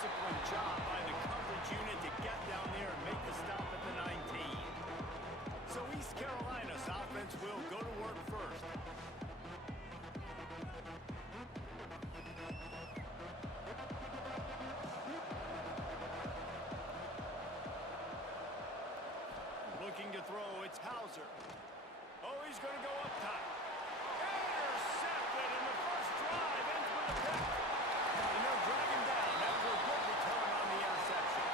disciplined job by the coverage unit to get down there and make the stop at the 19. So East Carolina's offense will go to work first. Looking to throw, it's Hauser. Oh, he's going to go up top. Intercepted, and the first drive ends with a pick. And they'll drag him down after a good return on the interception.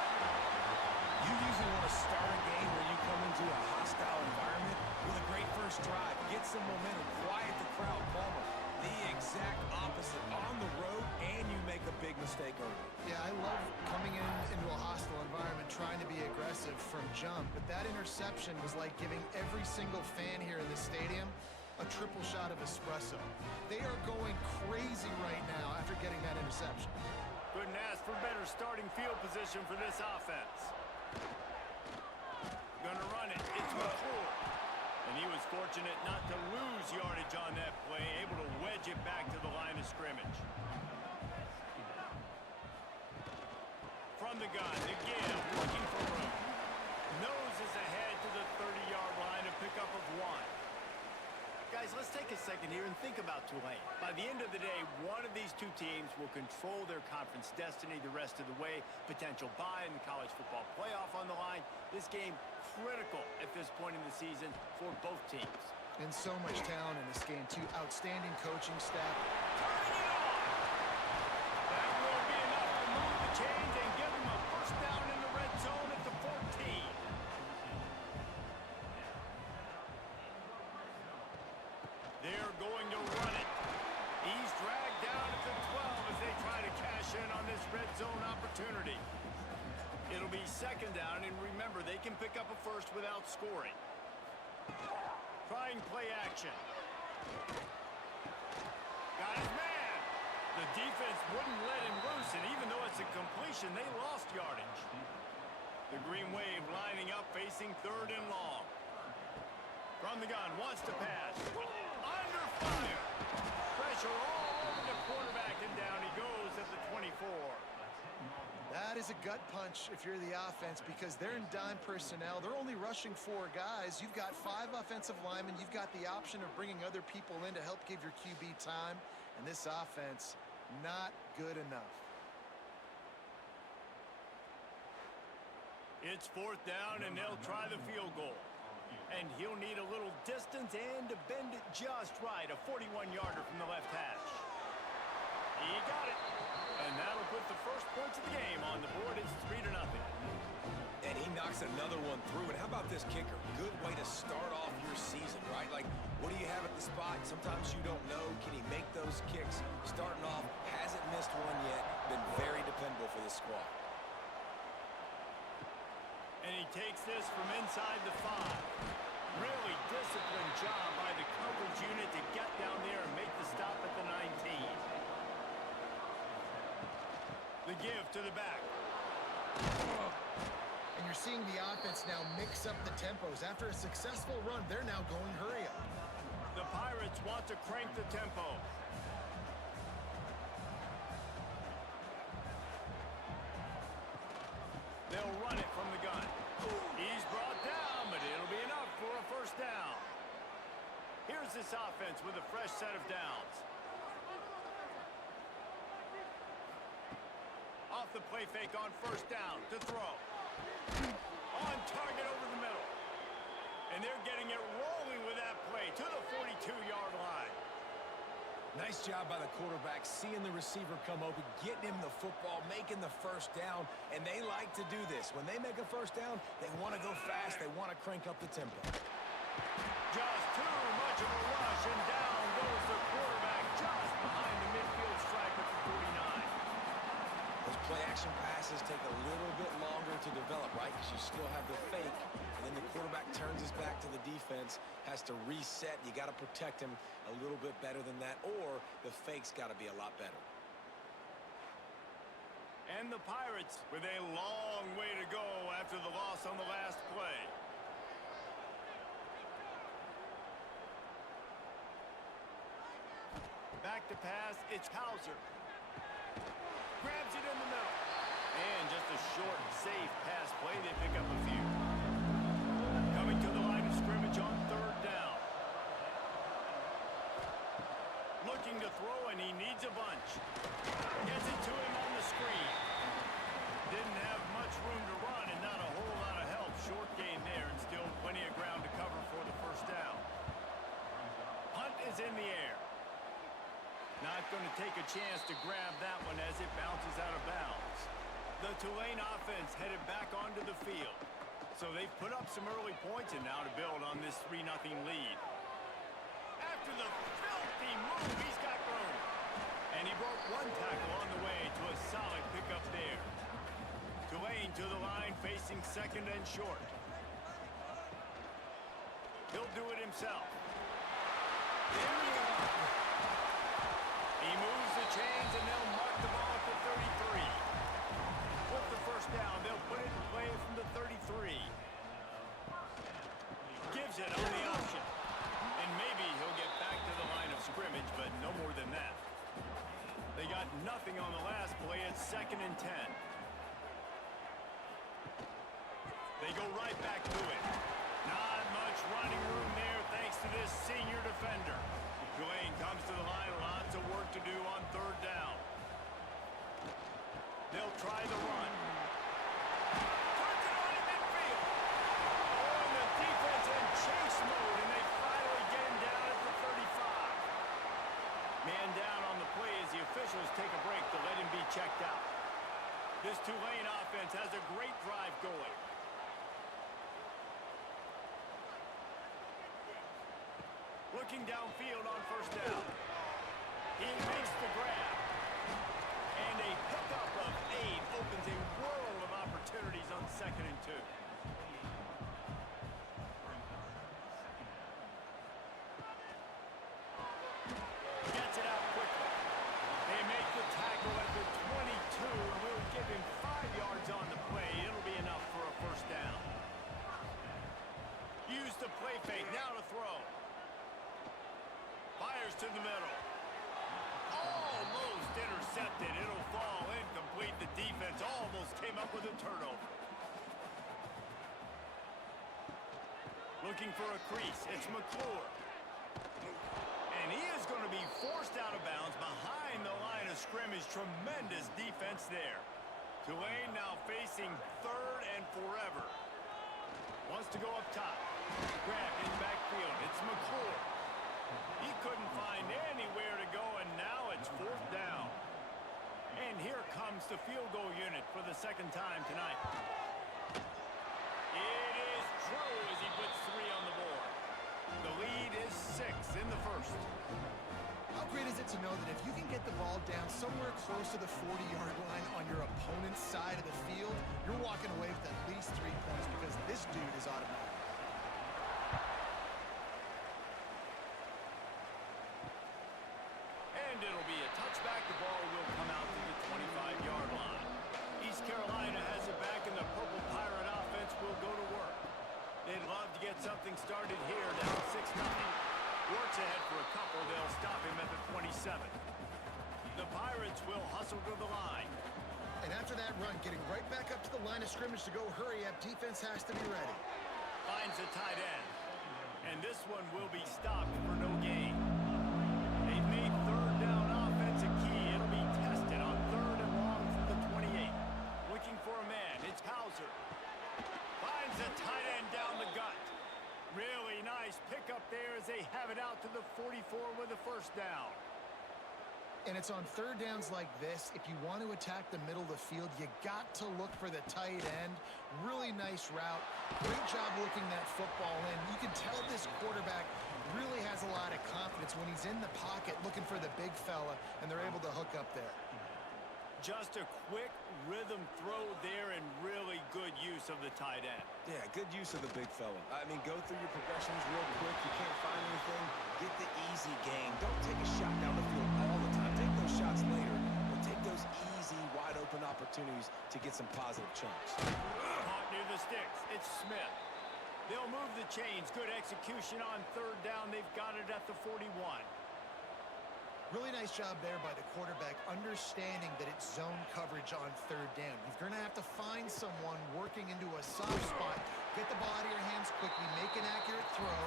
You usually want to start a game where you come into a hostile environment with a great first drive. Get some momentum, quiet the crowd, calm them. The exact opposite on the road, and you make a big mistake early. Yeah, I love coming into a hostile environment, trying to be aggressive from jump, but that interception was like giving every single fan here in the stadium a triple shot of espresso. They are going crazy right now after getting that interception. Couldn't ask for better starting field position for this offense. Gonna run it. It's McClure. And he was fortunate not to lose yardage on that play, able to wedge it back to the line of scrimmage. From the gun, again, looking for room. Noses ahead to the 30-yard line, a pickup of 1. Guys, let's take a second here and think about Tulane. By the end of the day, one of these two teams will control their conference destiny the rest of the way. Potential bye in the college football playoff on the line. This game critical at this point in the season for both teams. And so much talent in this game, too. Outstanding coaching staff. Turning it on! That will be enough to move the chains and give them a first down in the red zone at the 14. They're going to run it. He's dragged down at the 12 as they try to cash in on this red zone opportunity. It'll be second down, and remember, they can pick up a first without scoring. Trying play action. Got his man. The defense wouldn't let him loose, and even though it's a completion, they lost yardage. The Green Wave lining up, facing third and long. From the gun, wants to pass. Under fire. Pressure all over the quarterback, and down he goes at the 24. That is a gut punch if you're the offense, because they're in dime personnel. They're only rushing 4 guys. You've got 5 offensive linemen. You've got the option of bringing other people in to help give your QB time. And this offense, not good enough. It's fourth down, and they'll try the field goal. And he'll need a little distance and to bend it just right. A 41-yarder from the left hash. He got it. And that'll put the first points of the game on the board. It's 3-0. And he knocks another one through. And how about this kicker? Good way to start off your season, right? Like, what do you have at the spot? Sometimes you don't know. Can he make those kicks? Starting off, hasn't missed one yet. Been very dependable for this squad. And he takes this from inside the 5. Really disciplined job by the coverage unit to get down there and make the stop at the 19. The give to the back. And you're seeing the offense now mix up the tempos. After a successful run, they're now going hurry up. The Pirates want to crank the tempo. They'll run it from the gun. He's brought down, but it'll be enough for a first down. Here's this offense with a fresh set of downs. Off the play fake on first down to throw. On target over the middle. And they're getting it rolling with that play to the 42-yard line. Nice job by the quarterback, seeing the receiver come open, getting him the football, making the first down, and they like to do this. When they make a first down, they want to go fast, they want to crank up the tempo. Just too much of a rush, and down goes the quarterback just behind the midfield stripe at the 49. Those play-action passes take a little bit longer to develop, right? Because you still have the fake, and then the quarterback turns his back to the defense, has to reset. You got to protect him a little bit better than that, or the fake's got to be a lot better. And the Pirates with a long way to go after the loss on the last play. Back to pass, it's Hauser. Grabs it in the middle. And just a short, safe pass play. They pick up a few. Coming to the line of scrimmage on third down. Looking to throw, and he needs a bunch. Gets it to him on the screen. Didn't have much room to run and not a whole lot of help. Short gain there and still plenty of ground to cover for the first down. Punt is in the air. Not going to take a chance to grab that one as it bounces out of bounds. The Tulane offense headed back onto the field. So they've put up some early points and now to build on this 3-0 lead. After the filthy move, he's got room. And he broke one tackle on the way to a solid pickup there. Tulane to the line, facing second and short. He'll do it himself. There we go. He moves the chains, and they'll mark the ball at the 33. With the first down, they'll put it in play from the 33. Gives it on the option. And maybe he'll get back to the line of scrimmage, but no more than that. They got nothing on the last play. It's 2nd and 10. They go right back to it. Not much running room there thanks to this senior defender. Tulane comes to the line. Lots of work to do on third down. They'll try the run. Turns it on in midfield. Oh, and the defense in chase mode, and they finally get him down at the 35. Man down on the play as the officials take a break to let him be checked out. This Tulane offense has a great drive going. Looking downfield on first down. He makes the grab. And a pickup of 8 opens a world of opportunities on 2nd and 2. Gets it out quickly. They make the tackle at the 22 and will give him 5 yards on the play. It'll be enough for a first down. Use the play fake. Now to throw. Fires to the middle. Almost intercepted. It'll fall incomplete. The defense almost came up with a turnover. Looking for a crease. It's McClure. And he is going to be forced out of bounds behind the line of scrimmage. Tremendous defense there. Tulane now facing 3rd and forever. Wants to go up top. Grab in backfield. It's McClure. He couldn't find anywhere to go, and now it's 4th down. And here comes the field goal unit for the 2nd time tonight. It is true as he puts 3 on the board. The lead is 6 in the first. How great is it to know that if you can get the ball down somewhere close to the 40-yard line on your opponent's side of the field, you're walking away with at least 3 points because this dude is automatic. And it'll be a touchback. The ball will come out to the 25-yard line. East Carolina has it back, and the Purple Pirate offense will go to work. They'd love to get something started here, down 6-0. Works ahead for a couple. They'll stop him at the 27. The Pirates will hustle to the line. And after that run, getting right back up to the line of scrimmage to go hurry up, defense has to be ready. Finds the tight end. And this one will be stopped for no gain. They've made third down offense a key. It'll be tested on 3rd and long from the 28. Looking for a man. It's Hauser. Finds the tight end down the gut. Really nice pickup there as they have it out to the 44 with a first down. And it's on third downs like this. If you want to attack the middle of the field, you got to look for the tight end. Really nice route. Great job looking that football in. You can tell this quarterback really has a lot of confidence when he's in the pocket looking for the big fella, and they're able to hook up there. Just a quick rhythm throw there and really good use of the tight end. Yeah, good use of the big fella. I mean, go through your progressions real quick. You can't find anything. Get the easy gain. Don't take a shot down the field all the time. Take those shots later, but take those easy, wide-open opportunities to get some positive chunks. Caught near the sticks. It's Smith. They'll move the chains. Good execution on third down. They've got it at the 41. Really nice job there by the quarterback, understanding that it's zone coverage on third down. You're going to have to find someone working into a soft spot, get the ball out of your hands quickly, make an accurate throw,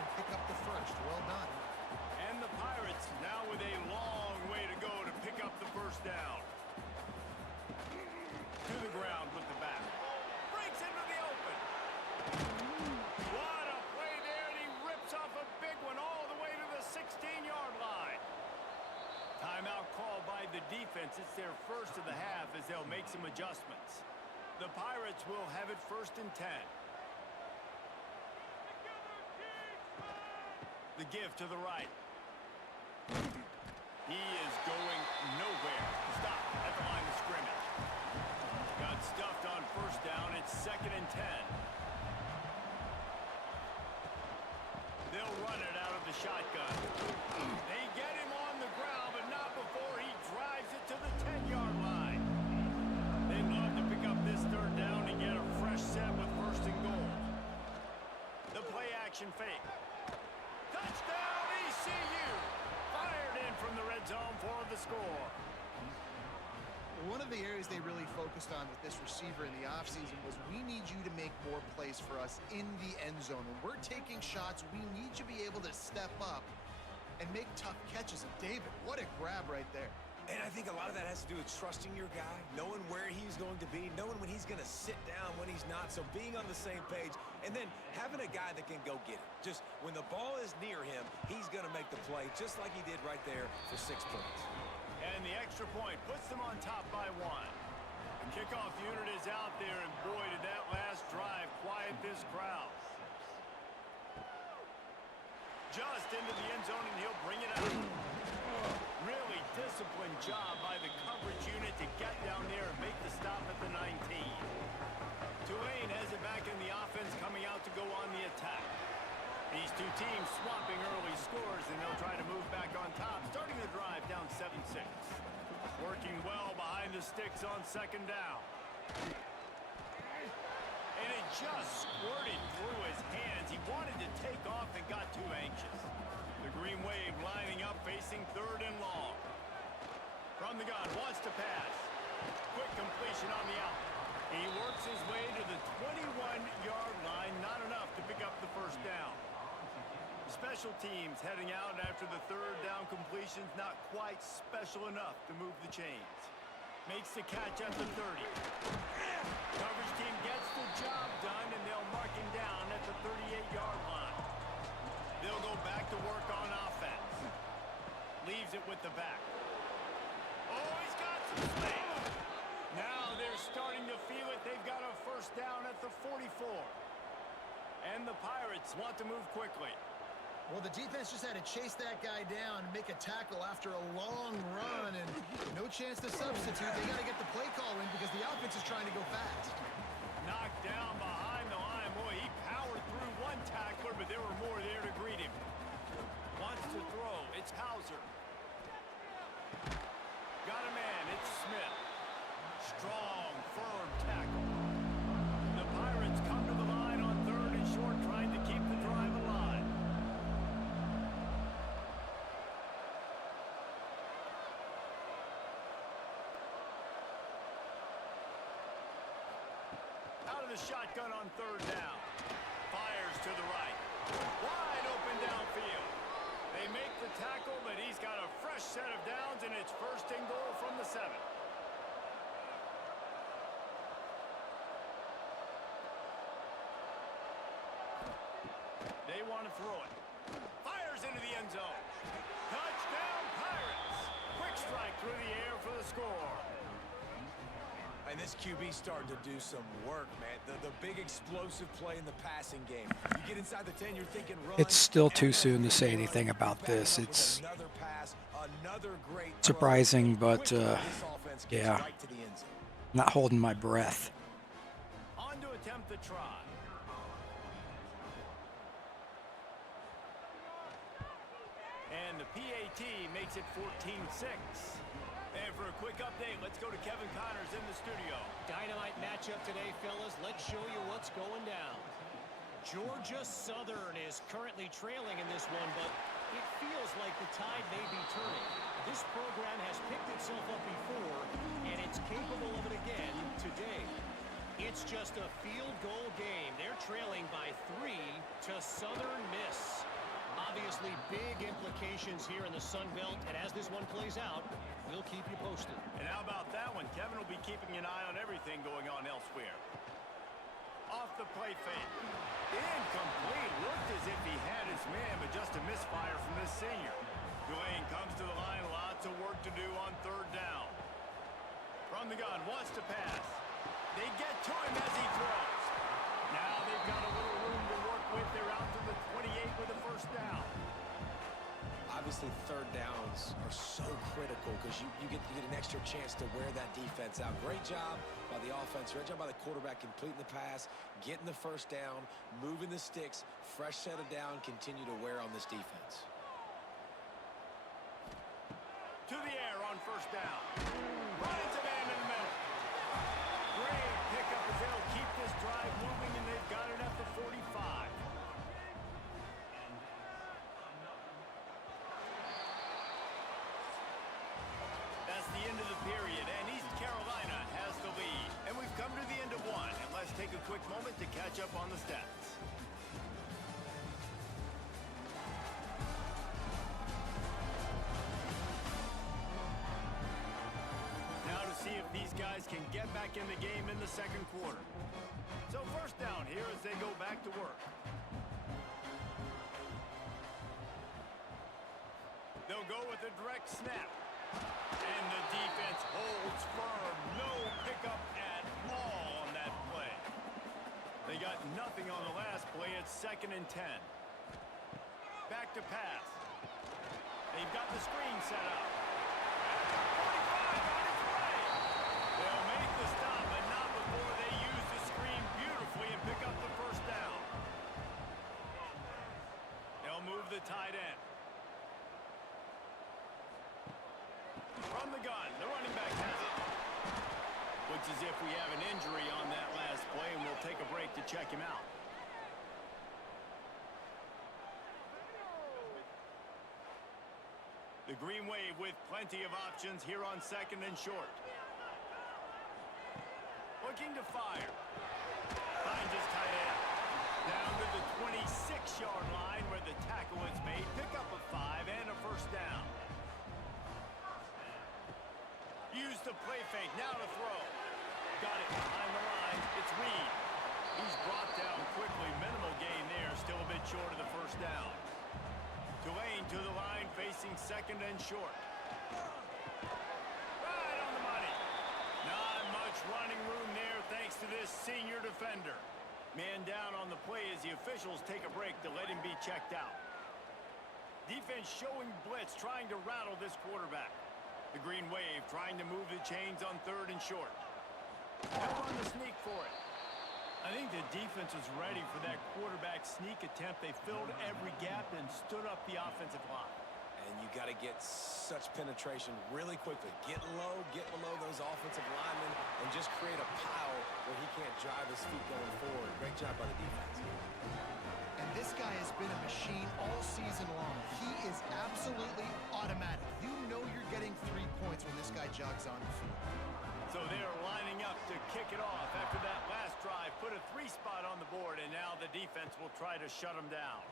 and pick up the first. Well done. And the Pirates now with a long way to go to pick up the first down. To the ground with the back. Breaks into the open. What a play there, and he rips off a big one all the way to the 16-yard line. Timeout called by the defense. It's their first of the half as they'll make some adjustments. The Pirates will have it 1st and 10. The give to the right. He is going nowhere. Stop at the line of scrimmage. Got stuffed on 1st down. It's 2nd and 10. They'll run it out of the shotgun. They get him on the ground, but not before he drives it to the 10-yard line. They'd love to pick up this 3rd down and get a fresh set with 1st and goal. The play action fake. Touchdown ECU! Fired in from the red zone for the score. One of the areas they really focused on with this receiver in the offseason was we need you to make more plays for us in the end zone. When we're taking shots, we need you to be able to step up and make tough catches. And David, what a grab right there. And I think a lot of that has to do with trusting your guy, knowing where he's going to be, knowing when he's going to sit down, when he's not, so being on the same page, and then having a guy that can go get it. Just when the ball is near him, he's going to make the play, just like he did right there for 6 points. And the extra point puts them on top by 1. The kickoff unit is out there, and boy, did that last drive quiet this crowd. Just into the end zone, and he'll bring it out. Really disciplined job by the coverage unit to get down there and make the stop at the 19. Tulane has it back in the offense, coming out to go on the attack. These two teams swapping early scores, and they'll try to move back on top, starting the drive down 7-6. Working well behind the sticks on 2nd down. And it just squirted through his hands. He wanted to take off and got too anxious. The Green Wave lining up, facing 3rd and long. From the gun, wants to pass. Quick completion on the out. He works his way to the 21-yard line, not enough to pick up the 1st down. Special teams heading out after the 3rd down completions, not quite special enough to move the chains. Makes the catch at the 30. Coverage team gets the job done, and they'll mark him down at the 38-yard line. They'll go back to work on offense. Leaves it with the back. Oh, he's got some space. Now they're starting to feel it. They've got a 1st down at the 44. And the Pirates want to move quickly. Well, the defense just had to chase that guy down and make a tackle after a long run, and no chance to substitute. They got to get the play call in because the offense is trying to go fast. Knocked down behind the line. Boy, he powered through one tackler, but there were more there to greet him. Wants to throw. It's Hauser. Got a man. It's Smith. Strong, firm tackle. The Pirates come to the line on 3rd and short, trying to keep the drive alive. Out of the shotgun on 3rd down. Fires to the right. Wide open downfield. They make the tackle, but he's got a fresh set of downs, and it's 1st and goal from the 7. They want to throw it. Fires into the end zone. Touchdown, Pirates. Quick strike through the air for the score. And this QB starting to do some work, man. The big explosive play in the passing game. You get inside the 10, you're thinking run. It's still too soon to say anything about this. It's surprising, but yeah, not holding my breath. On to attempt the try. And the PAT makes it 14-6. And for a quick update, let's go to Kevin Connors in the studio. Dynamite matchup today, fellas. Let's show you what's going down. Georgia Southern is currently trailing in this one, but It feels like the tide may be turning. This program has picked itself up before, and it's capable of it again today. It's just a field goal game. They're trailing by 3 to Southern Miss. Obviously, big implications here in the Sun Belt, and as this one plays out, we'll keep you posted. And how about that one? Kevin will be keeping an eye on everything going on elsewhere. Off the play fake. Incomplete. Looked as if he had his man, but just a misfire from this senior. Tulane comes to the line. Lots of work to do on 3rd down. From the gun, wants to pass. They get to him as he throws. Now they've got a little room to work with. They're out to the 28 with a 1st down. Obviously, 3rd downs are so critical because you get an extra chance to wear that defense out. Great job by the offense. Great job by the quarterback completing the pass, getting the 1st down, moving the sticks, fresh set of down, continue to wear on this defense. To the air on 1st down. Runs a man in the middle. Great pickup as they'll keep this drive moving, and they've got it at the 45. That's the end of the period, and East Carolina has the lead. And we've come to the end of one, and let's take a quick moment to catch up on the stats. Now to see if these guys can get back in the game in the 2nd quarter. So 1st down here as they go back to work. They'll go with a direct snap. And the defense holds firm. No pickup at all on that play. They got nothing on the last play. It's 2nd and 10. Back to pass. They've got the screen set up. At the 45 on its way. They'll make the stop, but not before they use the screen beautifully and pick up the 1st down. They'll move the tight end. From the gun, the running back has it. Looks as if we have an injury on that last play, and we'll take a break to check him out. The Green Wave with plenty of options here on 2nd and short. Looking to fire. Finds his tight end. Down to the 26-yard line where the tackle is made. Pick up a 5 and a 1st down. Use the play fake, now to throw. Got it behind the line, it's Reed. He's brought down quickly, minimal gain there, still a bit short of the 1st down. Tulane to the line, facing 2nd and short. Right on the money. Not much running room there thanks to this senior defender. Man down on the play as the officials take a break to let him be checked out. Defense showing blitz, trying to rattle this quarterback. The Green Wave trying to move the chains on 3rd and short. They'll run the sneak for it. I think the defense was ready for that quarterback sneak attempt. They filled every gap and stood up the offensive line. And you got to get such penetration really quickly. Get low, get below those offensive linemen, and just create a pile where he can't drive his feet going forward. Great job by the defense. And this guy has been a machine all season long. He is absolutely automatic. You know you're getting 3 points when this guy jogs on the field. So they're lining up to kick it off after that last drive. Put a 3 spot on the board, and now the defense will try to shut him down.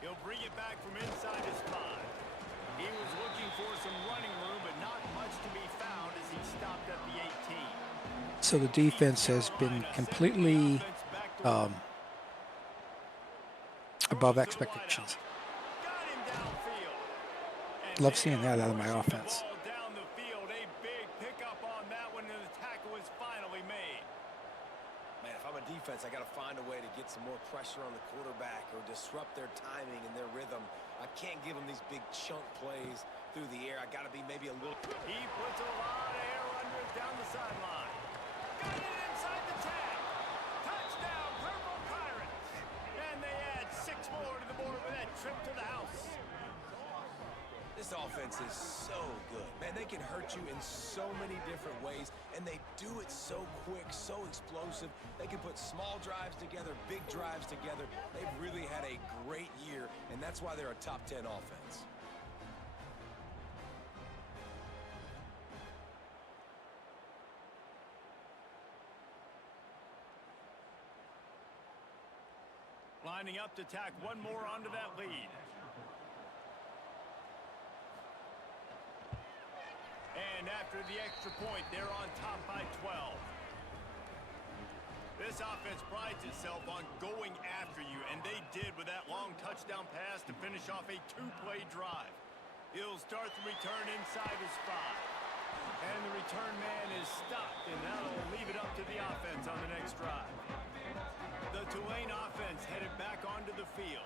He'll bring it back from inside his 5. He was looking for some running room, but not much to be found as he stopped at the 18. So the defense has been completely above expectations. Love seeing that out of my offense. Down the field, a big pickup on that one, and the tackle is finally made. Man, if I'm a defense, I got to find a way to get some more pressure on the quarterback or disrupt their timing and their rhythm. I can't give them these big chunk plays through the air. I got to be maybe a little... He puts a lot of air under it down the sideline. Got it inside the 10. Touchdown, Purple Pirates. And they add 6 more to the board with that trip to the house. This offense is so good. Man, they can hurt you in so many different ways, and they do it so quick, so explosive. They can put small drives together, big drives together. They've really had a great year, and that's why they're a top 10 offense. Lining up to tack one more onto that lead. And after the extra point, they're on top by 12. This offense prides itself on going after you, and they did with that long touchdown pass to finish off a two-play drive. He'll start the return inside his 5. And the return man is stopped, and that'll leave it up to the offense on the next drive. The Tulane offense headed back onto the field.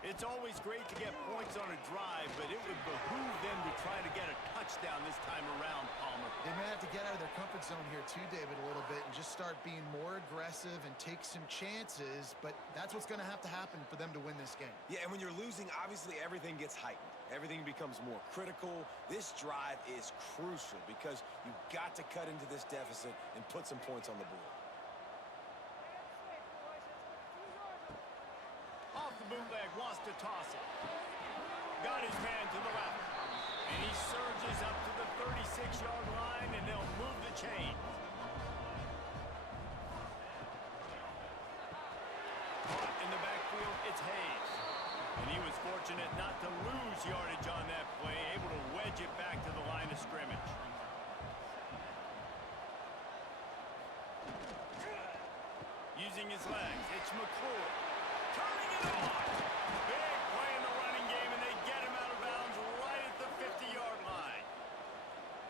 It's always great to get points on a drive, but it would behoove them to try to get a touchdown this time around, Palmer. They may have to get out of their comfort zone here too, David, a little bit and just start being more aggressive and take some chances, but that's what's going to happen for them to win this game. Yeah, and when you're losing, obviously everything gets heightened. Everything becomes more critical. This drive is crucial because you've got to cut into this deficit and put some points on the board. Bootleg wants to toss it. Got his man to the left. And he surges up to the 36-yard line, and they'll move the chain. Caught in the backfield, it's Hayes. And he was fortunate not to lose yardage on that play, able to wedge it back to the line of scrimmage. Using his legs, it's McClure. Turning it on. Big play in the running game, and they get him out of bounds right at the 50-yard line.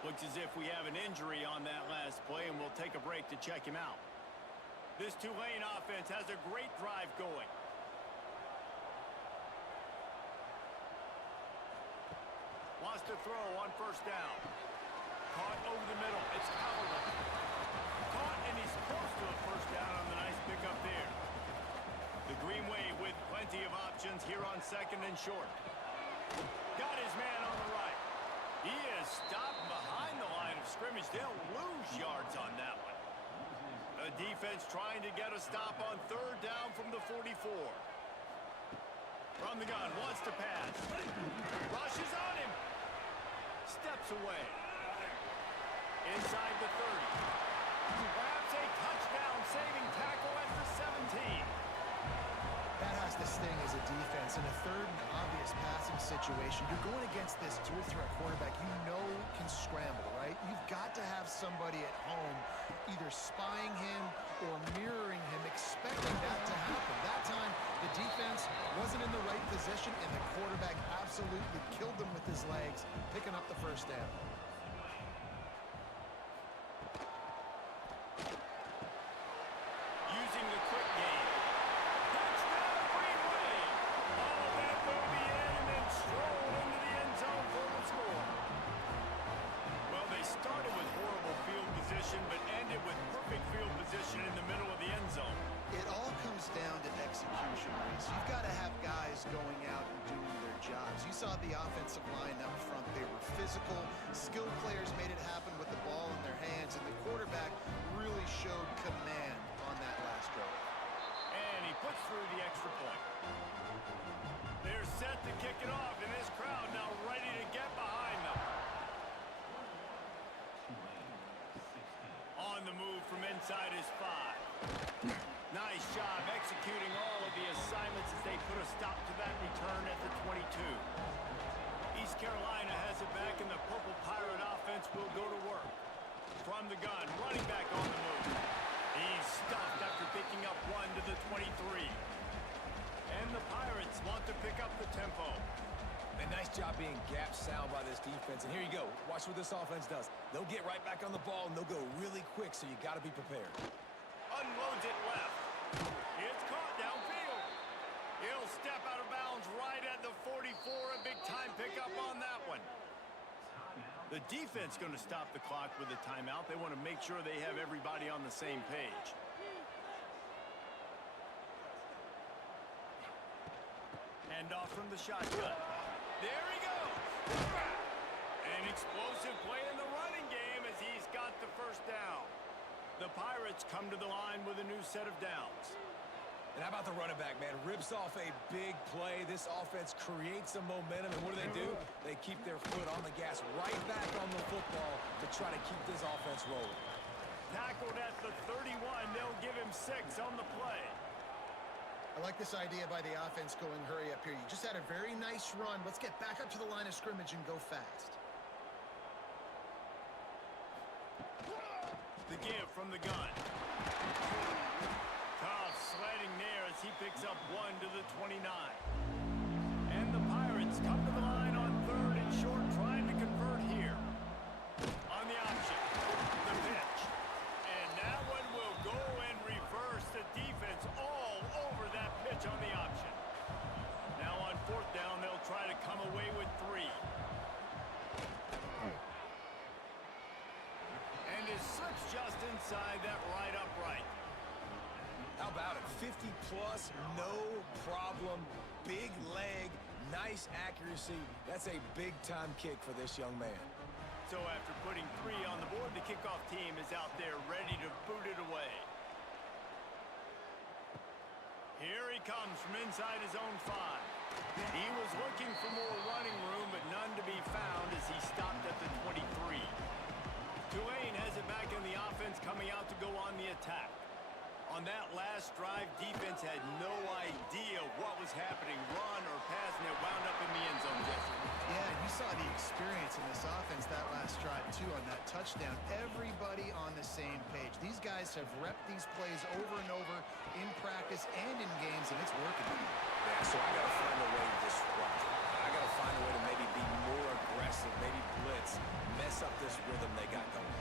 Looks as if we have an injury on that last play, and we'll take a break to check him out. This Tulane offense has a great drive going. Wants to throw on first down. Caught over the middle. It's Howard. Caught, and he's close to a first down on the nice pickup there. The Green Wave with plenty of options here on second and short. Got his man on the right. He is stopped behind the line of scrimmage. They'll lose yards on that one. The defense trying to get a stop on third down from the 44. From the gun, wants to pass. Rushes on him. Steps away. Inside the 30. Perhaps a touchdown-saving tackle at the 17. That has to sting as a defense. In a third and obvious passing situation, you're going against this dual threat quarterback you know can scramble, right? You've got to have somebody at home either spying him or mirroring him, expecting that to happen. That time, the defense wasn't in the right position, and the quarterback absolutely killed them with his legs, picking up the first down. Using the quick game. Touchdown, Green Wave! All of that will be in and then stroll into the end zone for the score. Well, they started with horrible field position, but ended with perfect field position in the middle of the end zone. It all comes down to execution, Reese. You've got to have guys going out and doing their jobs. You saw the offensive line up front. They were physical. Skilled players made it happen with the ball in their hands, and the quarterback really showed command on that last drive. And he puts through the extra point. They're set to kick it off, and this crowd now ready to get behind them. On the move from inside his 5. Nice job executing all of the assignments as they put a stop to that return at the 22. East Carolina has it back, and the Purple Pirate offense will go to work. From the gun, running back on the move. He's stuffed after picking up one to the 23. And the Pirates want to pick up the tempo. A nice job being gap sound by this defense. And here you go. Watch what this offense does. They'll get right back on the ball, and they'll go really quick, so you got to be prepared. Unloads it left. It's caught downfield. He'll step out of bounds right at the 44. A big-time pickup on that one. The defense going to stop the clock with a timeout. They want to make sure they have everybody on the same page. Hand off from the shotgun. There he goes. An explosive play in the running game as he's got the first down. The Pirates come to the line with a new set of downs. And how about the running back, man? Rips off a big play. This offense creates some momentum, and what do? They keep their foot on the gas, right back on the football to try to keep this offense rolling. Tackled at the 31. They'll give him 6 on the play. I like this idea by the offense going hurry up here. You just had a very nice run. Let's get back up to the line of scrimmage and go fast. The give from the gun. Tough sledding there as he picks up 1 to the 29. And the Pirates come to the line on 3rd and short, trying to convert here. On the option, the pitch. And that one will go and reverse the defense all over that pitch on the option. Now on 4th down, they'll try to come away with 3. And it slips just inside that right upright. How about it? 50-plus, no problem. Big leg, nice accuracy. That's a big-time kick for this young man. So after putting 3 on the board, the kickoff team is out there ready to boot it away. Here he comes from inside his own 5. He was looking for more running room, but none to be found as he stopped at the 23. Tulane has it back in the offense, coming out to go on the attack. On that last drive, defense had no idea what was happening, run or pass, and it wound up in the end zone, Jesse. Yeah, you saw the experience in this offense that last drive, too, on that touchdown. Everybody on the same page. These guys have repped these plays over and over in practice and in games, and it's working. Yeah, so I got to find a way to disrupt it. I got to find a way to maybe be more aggressive, maybe blitz, mess up this rhythm they got going.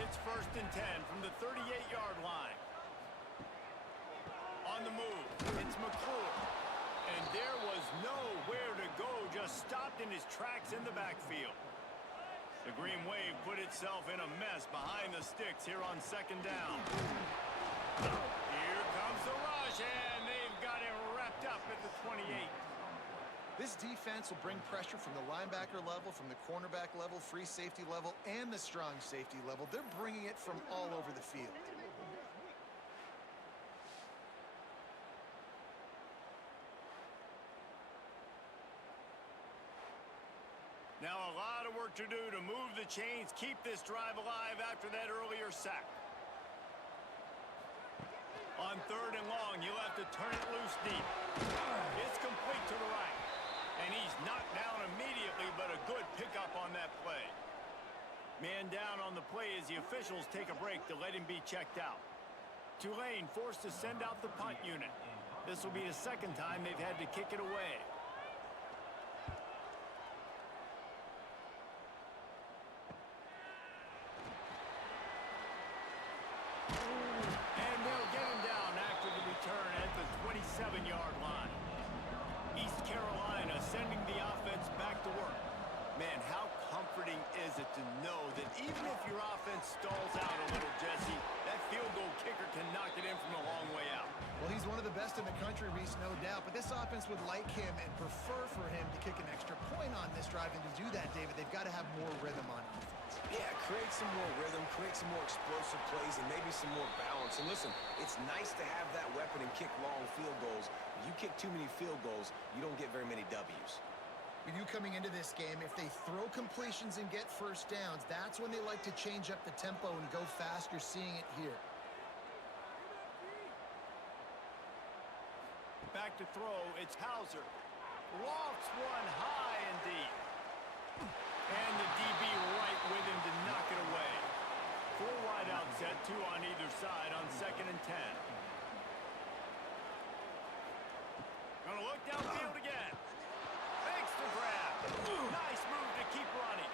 It's 1st and 10 from the 38-yard line. On the move, it's McClure. And there was nowhere to go, just stopped in his tracks in the backfield. The Green Wave put itself in a mess behind the sticks here on 2nd down. Here comes the rush, and they've got him wrapped up at the 28. This defense will bring pressure from the linebacker level, from the cornerback level, free safety level, and the strong safety level. They're bringing it from all over the field. Now a lot of work to do to move the chains, keep this drive alive after that earlier sack. On 3rd and long, you'll have to turn it loose deep. It's complete to the right. And he's knocked down immediately, but a good pickup on that play. Man down on the play as the officials take a break to let him be checked out. Tulane forced to send out the punt unit. This will be the 2nd time they've had to kick it away. And they'll get him down after the return at the 27-yard line. East Carolina sending the offense back to work. Man, how comforting is it to know that even if your offense stalls out a little, Jesse, that field goal kicker can knock it in from a long way out. Well, he's one of the best in the country, Reese, no doubt. But this offense would like him and prefer for him to kick an extra point on this drive. And to do that, David, they've got to have more rhythm on offense. Yeah, create some more rhythm, create some more explosive plays, and maybe some more balance. And listen, it's nice to have that weapon and kick long field goals. If you kick too many field goals, you don't get very many W's. With you coming into this game, if they throw completions and get 1st downs, that's when they like to change up the tempo and go fast. You're seeing it here. Back to throw, it's Hauser. Lofts one high and deep. And the DB right with him to knock it away. 4 wide out set, 2 on either side on 2nd and 10. Gonna look downfield again. Makes the grab. Nice move to keep running.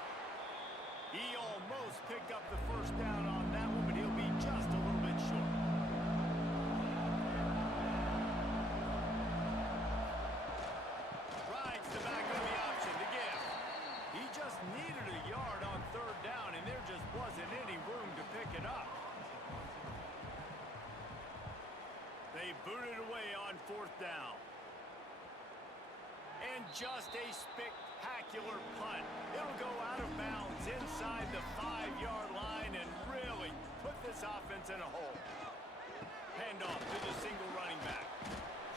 He almost picked up the 1st down on that one, but he'll be just a little bit short. Rides the back on the option to give. He just needed a yard on 3rd down, and there just wasn't any room to pick it up. They booted away on 4th down. And just a spectacular punt. It'll go out of bounds inside the 5-yard line and really put this offense in a hole. Handoff to the single running back.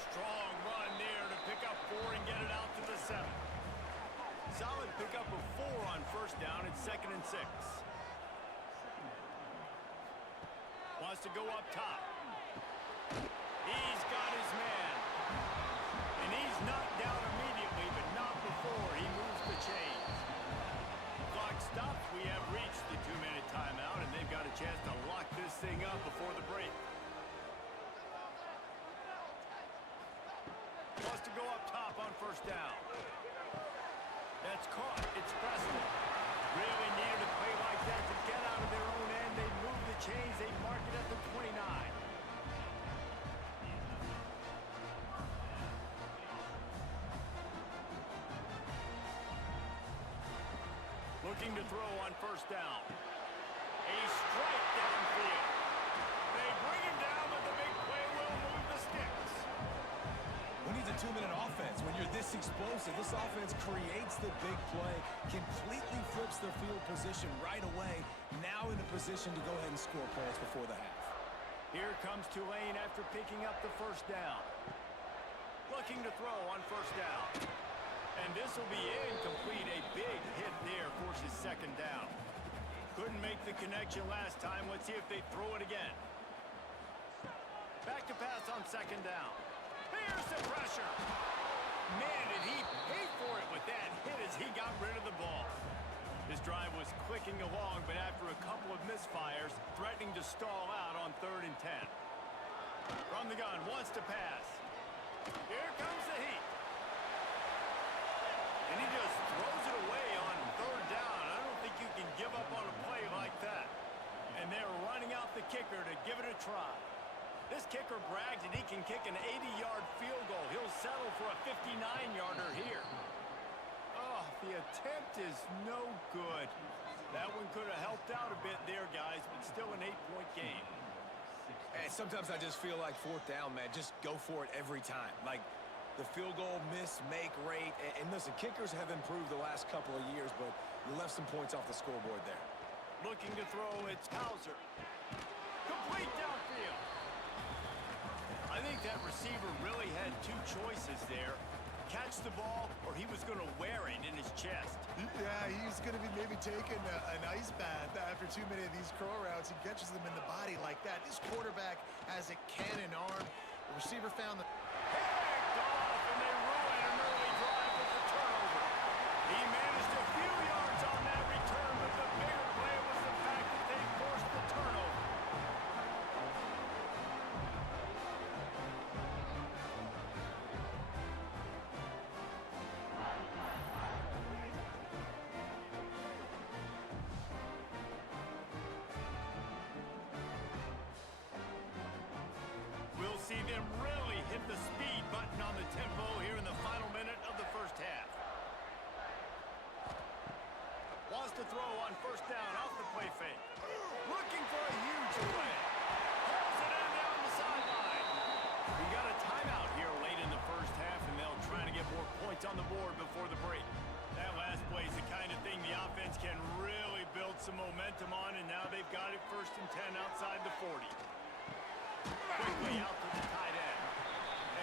Strong run there to pick up 4 and get it out to the 7. Solid pickup of 4 on first down. It's 2nd and 6. Wants to go up top. He's got his man. And he's knocked down immediately, but not before he moves the chains. Clock stops. We have reached the 2-minute timeout, and they've got a chance to lock this thing up before the break. Wants to go up top on first down. That's caught. It's Preston. Really needed a play like that to get out of their own end. They move the chains. They mark it at the 29. Looking to throw on first down. A strike downfield. They bring him down, but the big play will move the sticks. Who needs a 2-minute offense? When you're this explosive, this offense creates the big play, completely flips their field position right away, now in a position to go ahead and score points before the half. Here comes Tulane after picking up the first down. Looking to throw on first down. And this will be incomplete. A big hit there forces 2nd down. Couldn't make the connection last time. Let's see if they throw it again. Back to pass on 2nd down. Here's the pressure. Man, did he pay for it with that hit as he got rid of the ball. This drive was clicking along, but after a couple of misfires, threatening to stall out on 3rd and 10. From the gun, wants to pass. Here comes the heat. And he just throws it away on 3rd down. I don't think you can give up on a play like that. And they're running out the kicker to give it a try. This kicker brags that he can kick an 80-yard field goal. He'll settle for a 59-yarder here. Oh, the attempt is no good. That one could have helped out a bit there, guys, but still an 8-point game. And sometimes I just feel like 4th down, man, just go for it every time. Like, the field goal miss-make rate. And listen, kickers have improved the last couple of years, but you left some points off the scoreboard there. Looking to throw, it's Hauser. Complete downfield. I think that receiver really had 2 choices there. Catch the ball, or he was going to wear it in his chest. Yeah, he's going to be maybe taking an ice bath after too many of these curl routes. He catches them in the body like that. This quarterback has a cannon arm. The receiver found the... Picked off, and they ruin an early drive with the turnover. He managed a few yards on that return, but the bigger play was the fact that they forced the turnover. We'll see them really hit the speed button on the tempo here in the final minute of the first half. Wants to throw on first down off the play fake. Looking for a huge play. Pulls it in down the sideline. We got a timeout here late in the first half, and they'll try to get more points on the board before the break. That last play is the kind of thing the offense can really build some momentum on, and now they've got it 1st and 10 outside the 40. Quickly out to the tight end.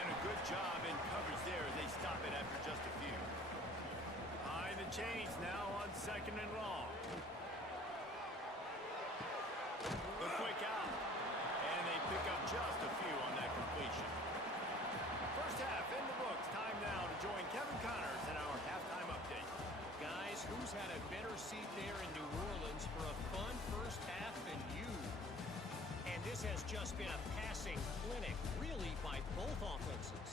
And a good job in coverage there as they stop it after just a few. Behind the chains now on 2nd and long. The quick out. And they pick up just a few on that completion. First half in the books. Time now to join Kevin Connors in our halftime update. Guys, who's had a better seat there in New Orleans for a fun first half than you? And this has just been a passing clinic, really, by both offenses.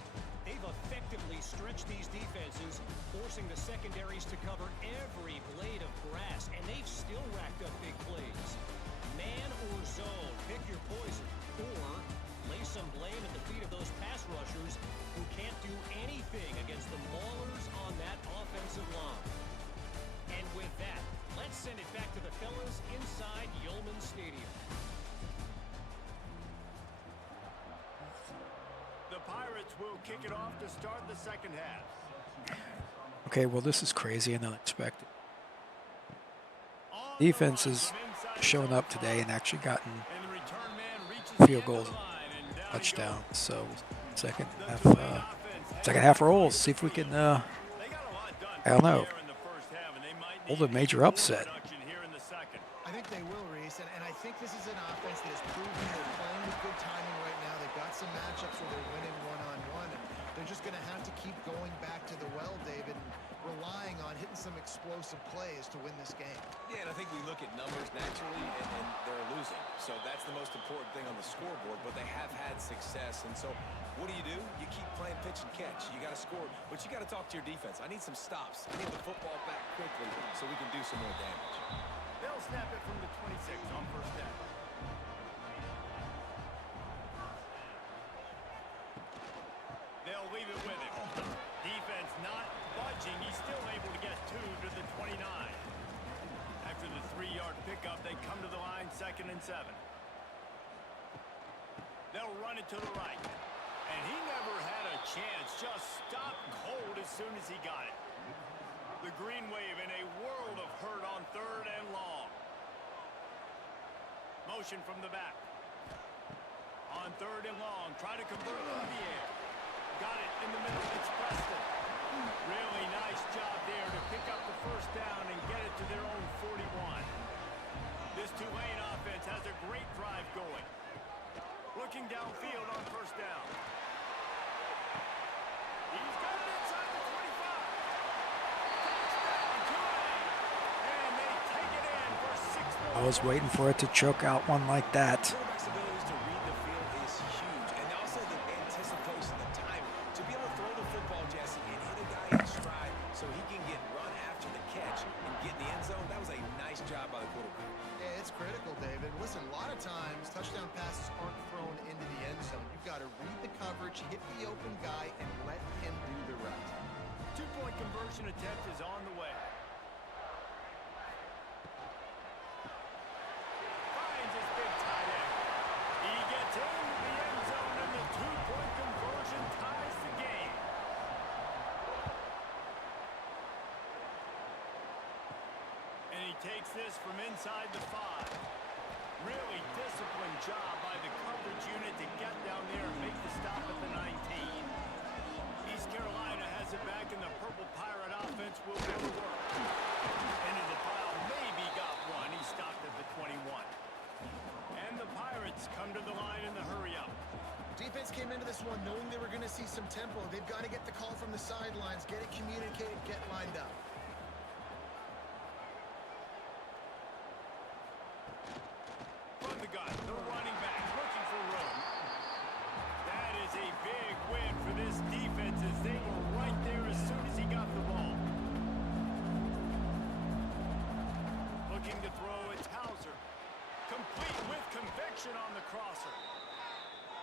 They've effectively stretched these defenses, forcing the secondaries to cover every blade of grass, and they've still racked up big plays. Man or zone, pick your poison, or lay some blame at the feet of those pass rushers who can't do anything against the maulers on that offensive line. And with that, let's send it back to the fellas inside Yeoman Stadium. The Pirates will kick it off to start the second half. Okay, well, this is crazy and unexpected. Defense has shown up today and actually gotten field goals, touchdowns. So Second half rolls. See if we can, I don't know, hold a major upset. I think they will, Reese, and I think this is an offense that has proven they're playing with good timing right now. They've got some matchups where they're winning one-on-one, and they're just going to have to keep going back to the well, David, and relying on hitting some explosive plays to win this game. Yeah, and I think we look at numbers naturally, and they're losing. So that's the most important thing on the scoreboard, but they have had success. And so what do? You keep playing pitch and catch. You got to score, but you got to talk to your defense. I need some stops. I need the football back quickly so we can do some more damage. They'll snap it from the 26 on first down. They'll leave it with him. Defense not budging. He's still able to get 2 to the 29. After the 3-yard pickup, they come to the line, 2nd and 7. They'll run it to the right. And he never had a chance. Just stopped cold as soon as he got it. The green wave in a world of hurt on 3rd and long. Motion from the back. On 3rd and long, try to convert it in the air. Got it in the middle. It's Preston. Really nice job there to pick up the first down and get it to their own 41. This Tulane offense has a great drive going. Looking downfield on first down. He's got it inside the 25. Touchdown, Tulane. And they take it in for 6 more. I was waiting for it to choke out one like that. Quarterback's abilities to read the field is huge, and also the anticipation, the timing. To be able to throw the football, Jesse, and hit a guy in stride so he can get run after the catch and get in the end zone, that was a nice job by the quarterback. Yeah, it's critical, David. Listen, a lot of times touchdown passes aren't thrown into the end zone. You've got to read the coverage, hit the open guy, and let him do the rest. 2-point conversion attempt is on the way. Finds his big tight end. He gets into the end zone, and the 2-point conversion ties the game. And he takes this from inside the 5. Really disciplined job by the coverage unit to get down there and make the stop at the 19. East Carolina has it back, and the Purple Pirate offense will go to work. Into the pile, maybe got one. He stopped at the 21. And the Pirates come to the line in the hurry-up. Defense came into this one knowing they were going to see some tempo. They've got to get the call from the sidelines, get it communicated, get lined up. From the gun, the running back looking for room. That is a big win for this defense as they were right there as soon as he got the ball. Looking to throw, it's Hauser. Complete with conviction on the crosser.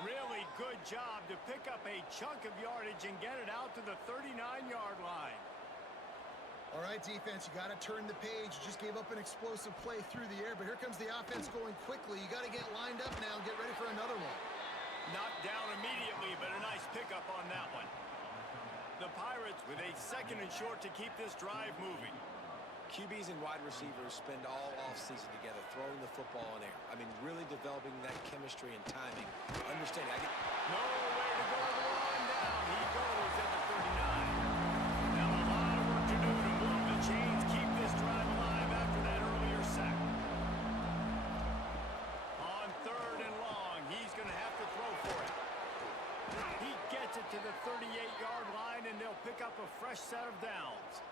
Really good job to pick up a chunk of yardage and get it out to the 39-yard line. All right, defense, you got to turn the page. You just gave up an explosive play through the air, but here comes the offense going quickly. You got to get lined up now and get ready for another one. Knocked down immediately, but a nice pickup on that one. The Pirates with a 2nd and short to keep this drive moving. QBs and wide receivers spend all offseason together throwing the football in air. I mean, really developing that chemistry and timing. Understanding. Nowhere to go to the line down. He goes at the 39. Now a lot of work to do to move the chains, keep this drive alive after that earlier sack. On 3rd and long, he's going to have to throw for it. He gets it to the 38-yard line, and they'll pick up a fresh set of downs.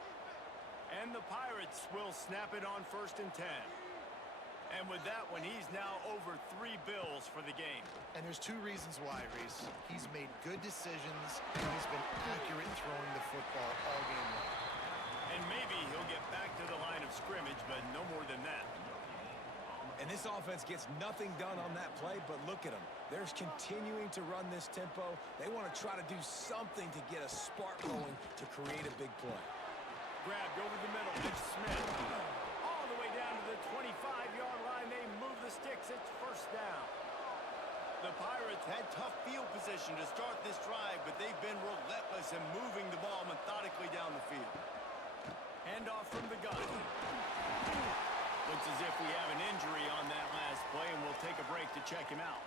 And the Pirates will snap it on 1st and 10. And with that one, he's now over 3 bills for the game. And there's 2 reasons why, Reese. He's made good decisions, and he's been accurate throwing the football all game long. And maybe he'll get back to the line of scrimmage, but no more than that. And this offense gets nothing done on that play, but look at them. They're continuing to run this tempo. They want to try to do something to get a spark going to create a big play. Grabbed over the middle, it's Smith. All the way down to the 25-yard line, they move the sticks, it's 1st down. The Pirates had tough field position to start this drive, but they've been relentless in moving the ball methodically down the field. Handoff from the gun. Looks as if we have an injury on that last play, and we'll take a break to check him out.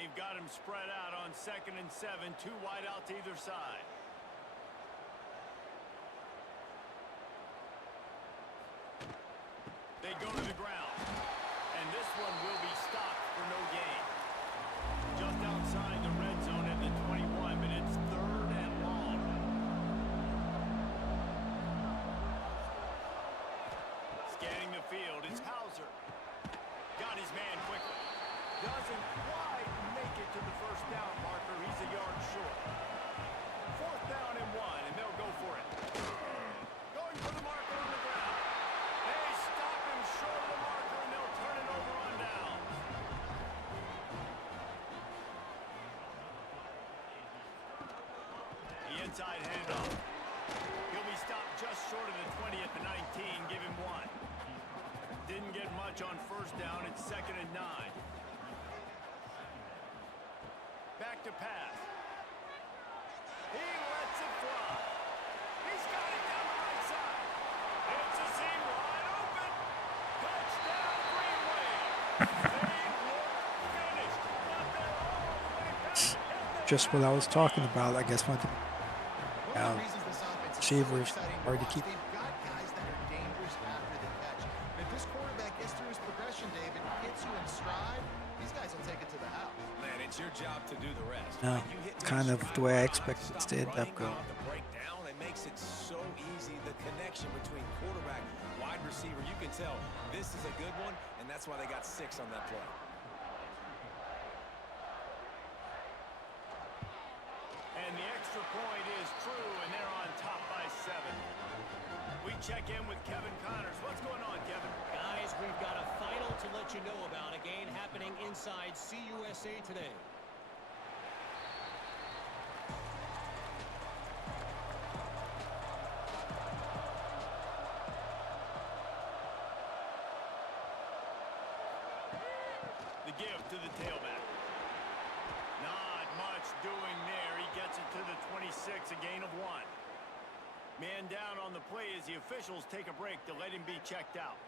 They've got him spread out on 2nd and 7, 2 wide out to either side. They go to the ground, and this one will be stopped for no gain. Just outside the red zone at the 21, but it's 3rd and long. Scanning the field, it's Hauser. Got his man quickly. Doesn't quite make it to the first down marker. He's a yard short. 4th down and 1, and they'll go for it. Going for the marker on the ground. They stop him short of the marker, and they'll turn it over on downs. The inside handoff. He'll be stopped just short of the 20 at the 19. Give him 1. Didn't get much on 1st down. It's 2nd and 9. Back to pass. He lets it fly. He's got it down the right side. It's a seam wide open. Touchdown, Green Wave. They look finished, but they're all the way back. Just what I was talking about, I guess, when the One of the reasons this offense is so receivers exciting hard to watch, keep. they've got guys that are dangerous after the catch. And if this quarterback gets through his progression, David, hits you in stride, these guys will take it to the house. Man, it's your job to do the rest. No, You hit it's me kind of stride the way I right, expected it stop to end up running going. off the breakdown. It makes it so easy. The connection between quarterback, wide receiver, you can tell this is a good one, and that's why they got 6 on that play. And the extra point is true, and they're on top by 7. We check in with Kevin Connors. What's going on, Kevin? Guys, we've got a final to let you know about. A game happening inside CUSA today. The give to the tailback. Not much doing there. He gets it to the 26, a gain of 1. Man down on the play as the officials take a break to let him be checked out.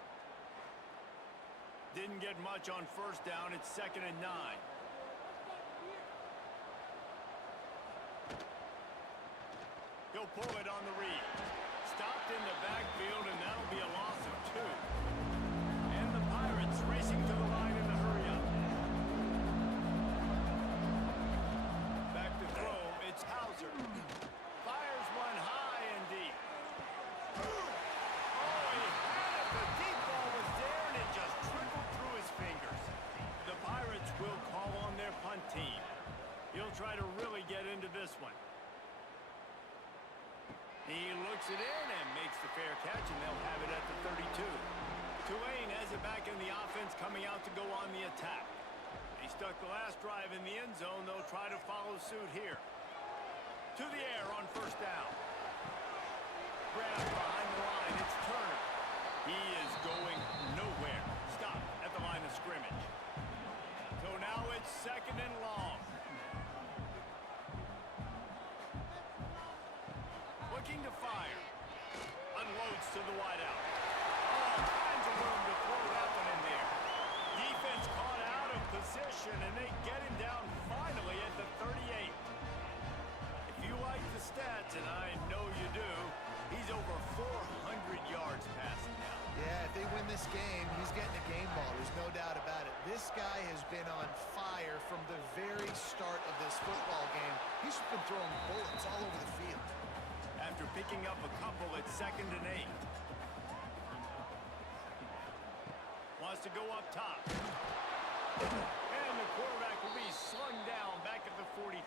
Didn't get much on 1st down. It's 2nd and 9. He'll pull it on the read. Stopped in the backfield, and that'll be a loss of 2. And the Pirates racing to the line in the hurry up. Back to throw. It's Hauser. Fires one high and deep. Oh, he had it. The deep ball was there, and it just trickled through his fingers. The Pirates will call on their punt team. He'll try to really get into this one. He looks it in and makes the fair catch, and they'll have it at the 32. Tulane has it back in the offense, coming out to go on the attack. He stuck the last drive in the end zone. They'll try to follow suit here. To the air on 1st down. Grab behind the line. It's Turner. He is going nowhere. Stop at the line of scrimmage. So now it's 2nd and long. Looking to fire. Unloads to the wideout. All kinds of room to throw that one in there. Defense caught out of position, and they get him down finally at the 38. If you like the stats, and I know you do, he's over 400 yards passing now. Yeah, if they win this game, he's getting a game ball. There's no doubt about it. This guy has been on fire from the very start of this football game. He's been throwing bullets all over the field. After picking up a couple at 2nd and 8. Wants to go up top. And the quarterback will be slung down back at the 43.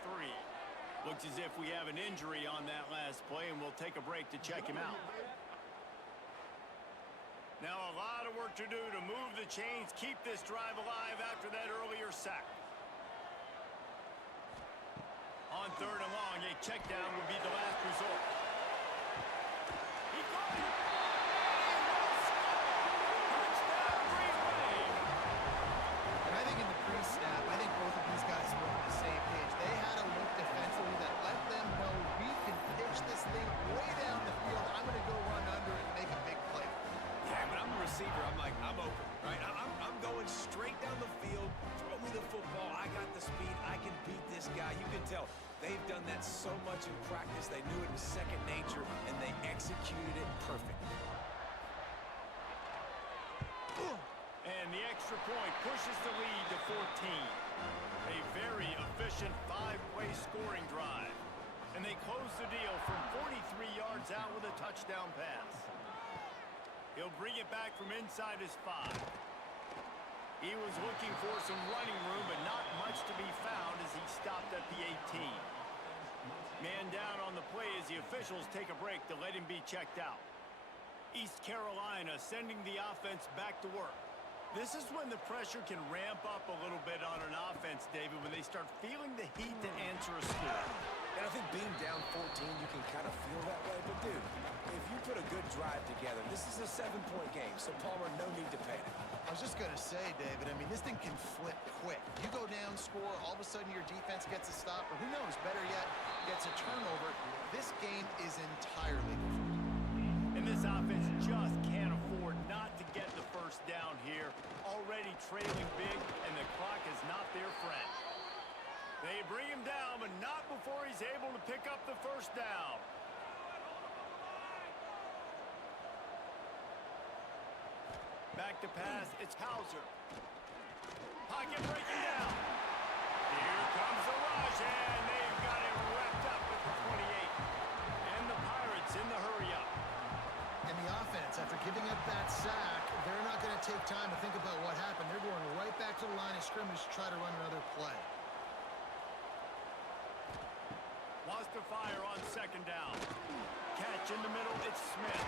Looks as if we have an injury on that last play, and we'll take a break to check him out. Now a lot of work to do to move the chains, keep this drive alive after that earlier sack. On 3rd and long, a check down would be the last resort. He caught it. And he will score. Touchdown, Green Wave. And I think in the pre-snap, I think both of these guys were on the same page. They had a look defensively that let them know we can pitch this thing way down the field. I'm going to go run under it and make a big play. Yeah, when I'm a receiver, I'm like, I'm open, right? I'm going straight down the field. Throw me the football. I got the speed, I can beat this guy. You can tell they've done that so much in practice. They knew it was second nature, and they executed it perfectly. And the extra point pushes the lead to 14. A very efficient five-way scoring drive. And they close the deal from 43 yards out with a touchdown pass. He'll bring it back from inside his 5. He was looking for some running room, but not much to be found as he stopped at the 18. Man down on the play as the officials take a break to let him be checked out. East Carolina sending the offense back to work. This is when the pressure can ramp up a little bit on an offense, David, when they start feeling the heat to answer a score. And I think being down 14, you can kind of feel that way. But, dude, if you put a good drive together, this is a 7-point game, so Palmer, no need to panic. I was just going to say, David, I mean, this thing can flip quick. You go down, score, all of a sudden your defense gets a stop, or who knows, better yet, gets a turnover. This game is entirely different. And this offense just can't afford not to get the first down here. Already trailing big, and the clock is not their friend. They bring him down, but not before he's able to pick up the first down. Back to pass, it's Hauser. Pocket breaking down. Here comes the rush, and they've got it wrapped up at the 28. And the Pirates in the hurry-up. And the offense, after giving up that sack, they're not going to take time to think about what happened. They're going right back to the line of scrimmage to try to run another play. Wants to fire on second down. Catch in the middle, it's Smith.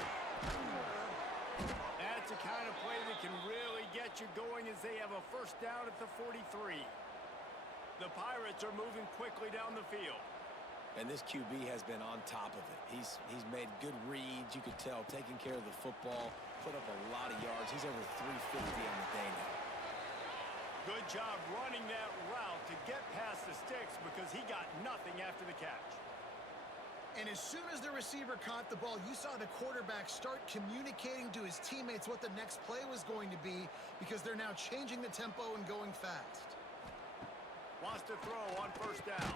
That's the kind of play that can really get you going as they have a first down at the 43. The Pirates are moving quickly down the field. And this QB has been on top of it. He's made good reads. You could tell, taking care of the football, put up a lot of yards. He's over 350 on the day now. Good job running that route to get past the sticks because he got nothing after the catch. And as soon as the receiver caught the ball, you saw the quarterback start communicating to his teammates what the next play was going to be because they're now changing the tempo and going fast. Wants to throw on first down.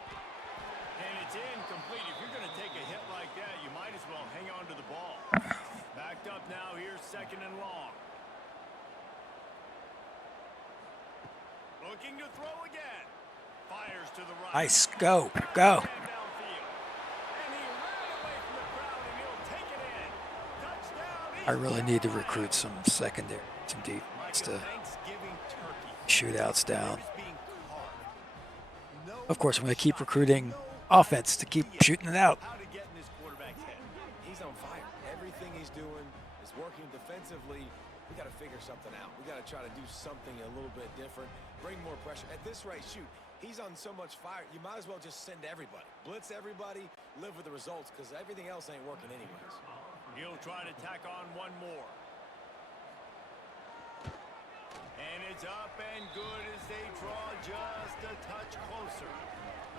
And it's incomplete. If you're going to take a hit like that, you might as well hang on to the ball. Backed up now. Here's second and long. Looking to throw again. Fires to the right. Nice. Go. Go. I really need to recruit some secondary, some defense to shootouts down. Of course, I'm going to keep recruiting offense to keep shooting it out. He's on fire. Everything he's doing is working defensively. We got to figure something out. We got to try to do something a little bit different, bring more pressure. At this rate, shoot, he's on so much fire, you might as well just send everybody. Blitz everybody, live with the results, because everything else ain't working anyways. He'll try to tack on one more. And it's up and good as they draw just a touch closer.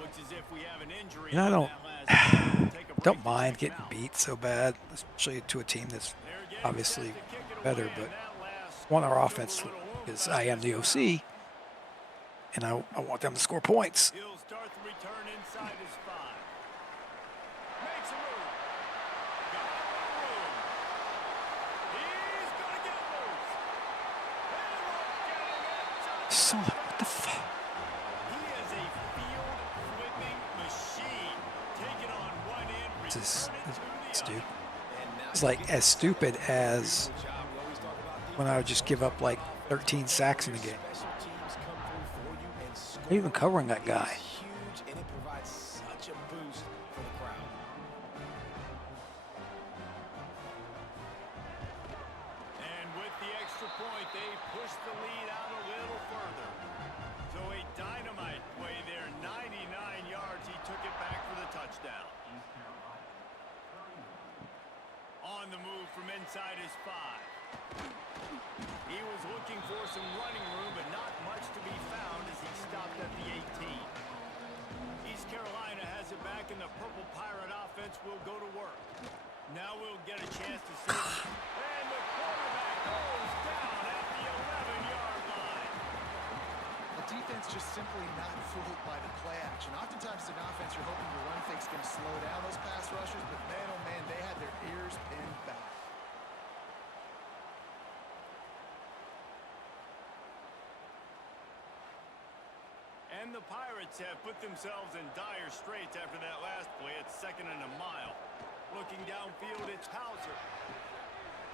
Looks as if we have an injury. You know, I don't mind getting beat so bad, especially to a team that's obviously better, but I want our offense because I am the OC, and I want them to score points. He'll start the return inside his 5. Makes a move. Got a little room. He's going to get loose. They won't get him. So, what the fuck? He is a field flipping machine. Taking on one end, This is returning to the stupid. other. It's like as stupid as when I would just give up like 13 sacks in the game. Not even covering that guy. Huge, and it provides such a boost for the crowd. And with the extra point, they push the lead out a little further. So a dynamite play there, 99 yards. He took it back for the touchdown. On the move from inside his 5. He was looking for some running room, but not much to be found as he stopped at the 18. East Carolina has it back, and the Purple Pirate offense will go to work. Now we'll get a chance to see. And the quarterback goes down at the 11-yard line. The defense just simply not fooled by the play action. Oftentimes, in offense, you're hoping your run fake's going to slow down those pass rushers, but man, oh man, they had their ears pinned back. And the Pirates have put themselves in dire straits after that last play. It's 2nd and a mile. Looking downfield, it's Hauser.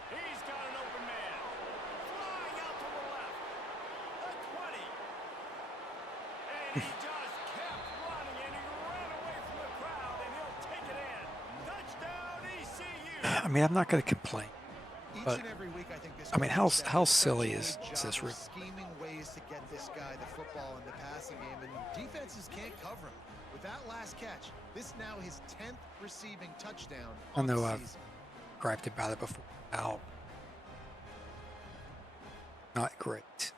He's got an open man. Flying out to the left. The 20. And he just kept running, and he ran away from the crowd, and he'll take it in. Touchdown, ECU. I mean, I'm not going to complain. But, Each and every week, I think this I mean, how coach does silly such a is good this? job of scheming ways to get this guy the football in the passing game, and defenses can't cover him. With that last catch, this now his 10th receiving touchdown I on know the I've season. griped about it before. How not great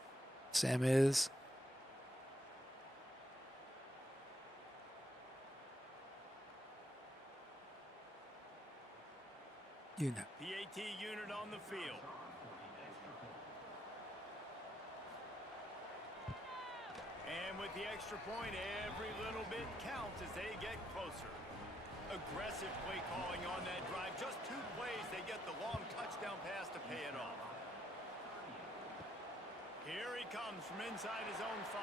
Sam is. You know. PAT unit on the field. And with the extra point, every little bit counts as they get closer. Aggressive play calling on that drive. Just 2 plays, they get the long touchdown pass to pay it off. Here he comes from inside his own 5.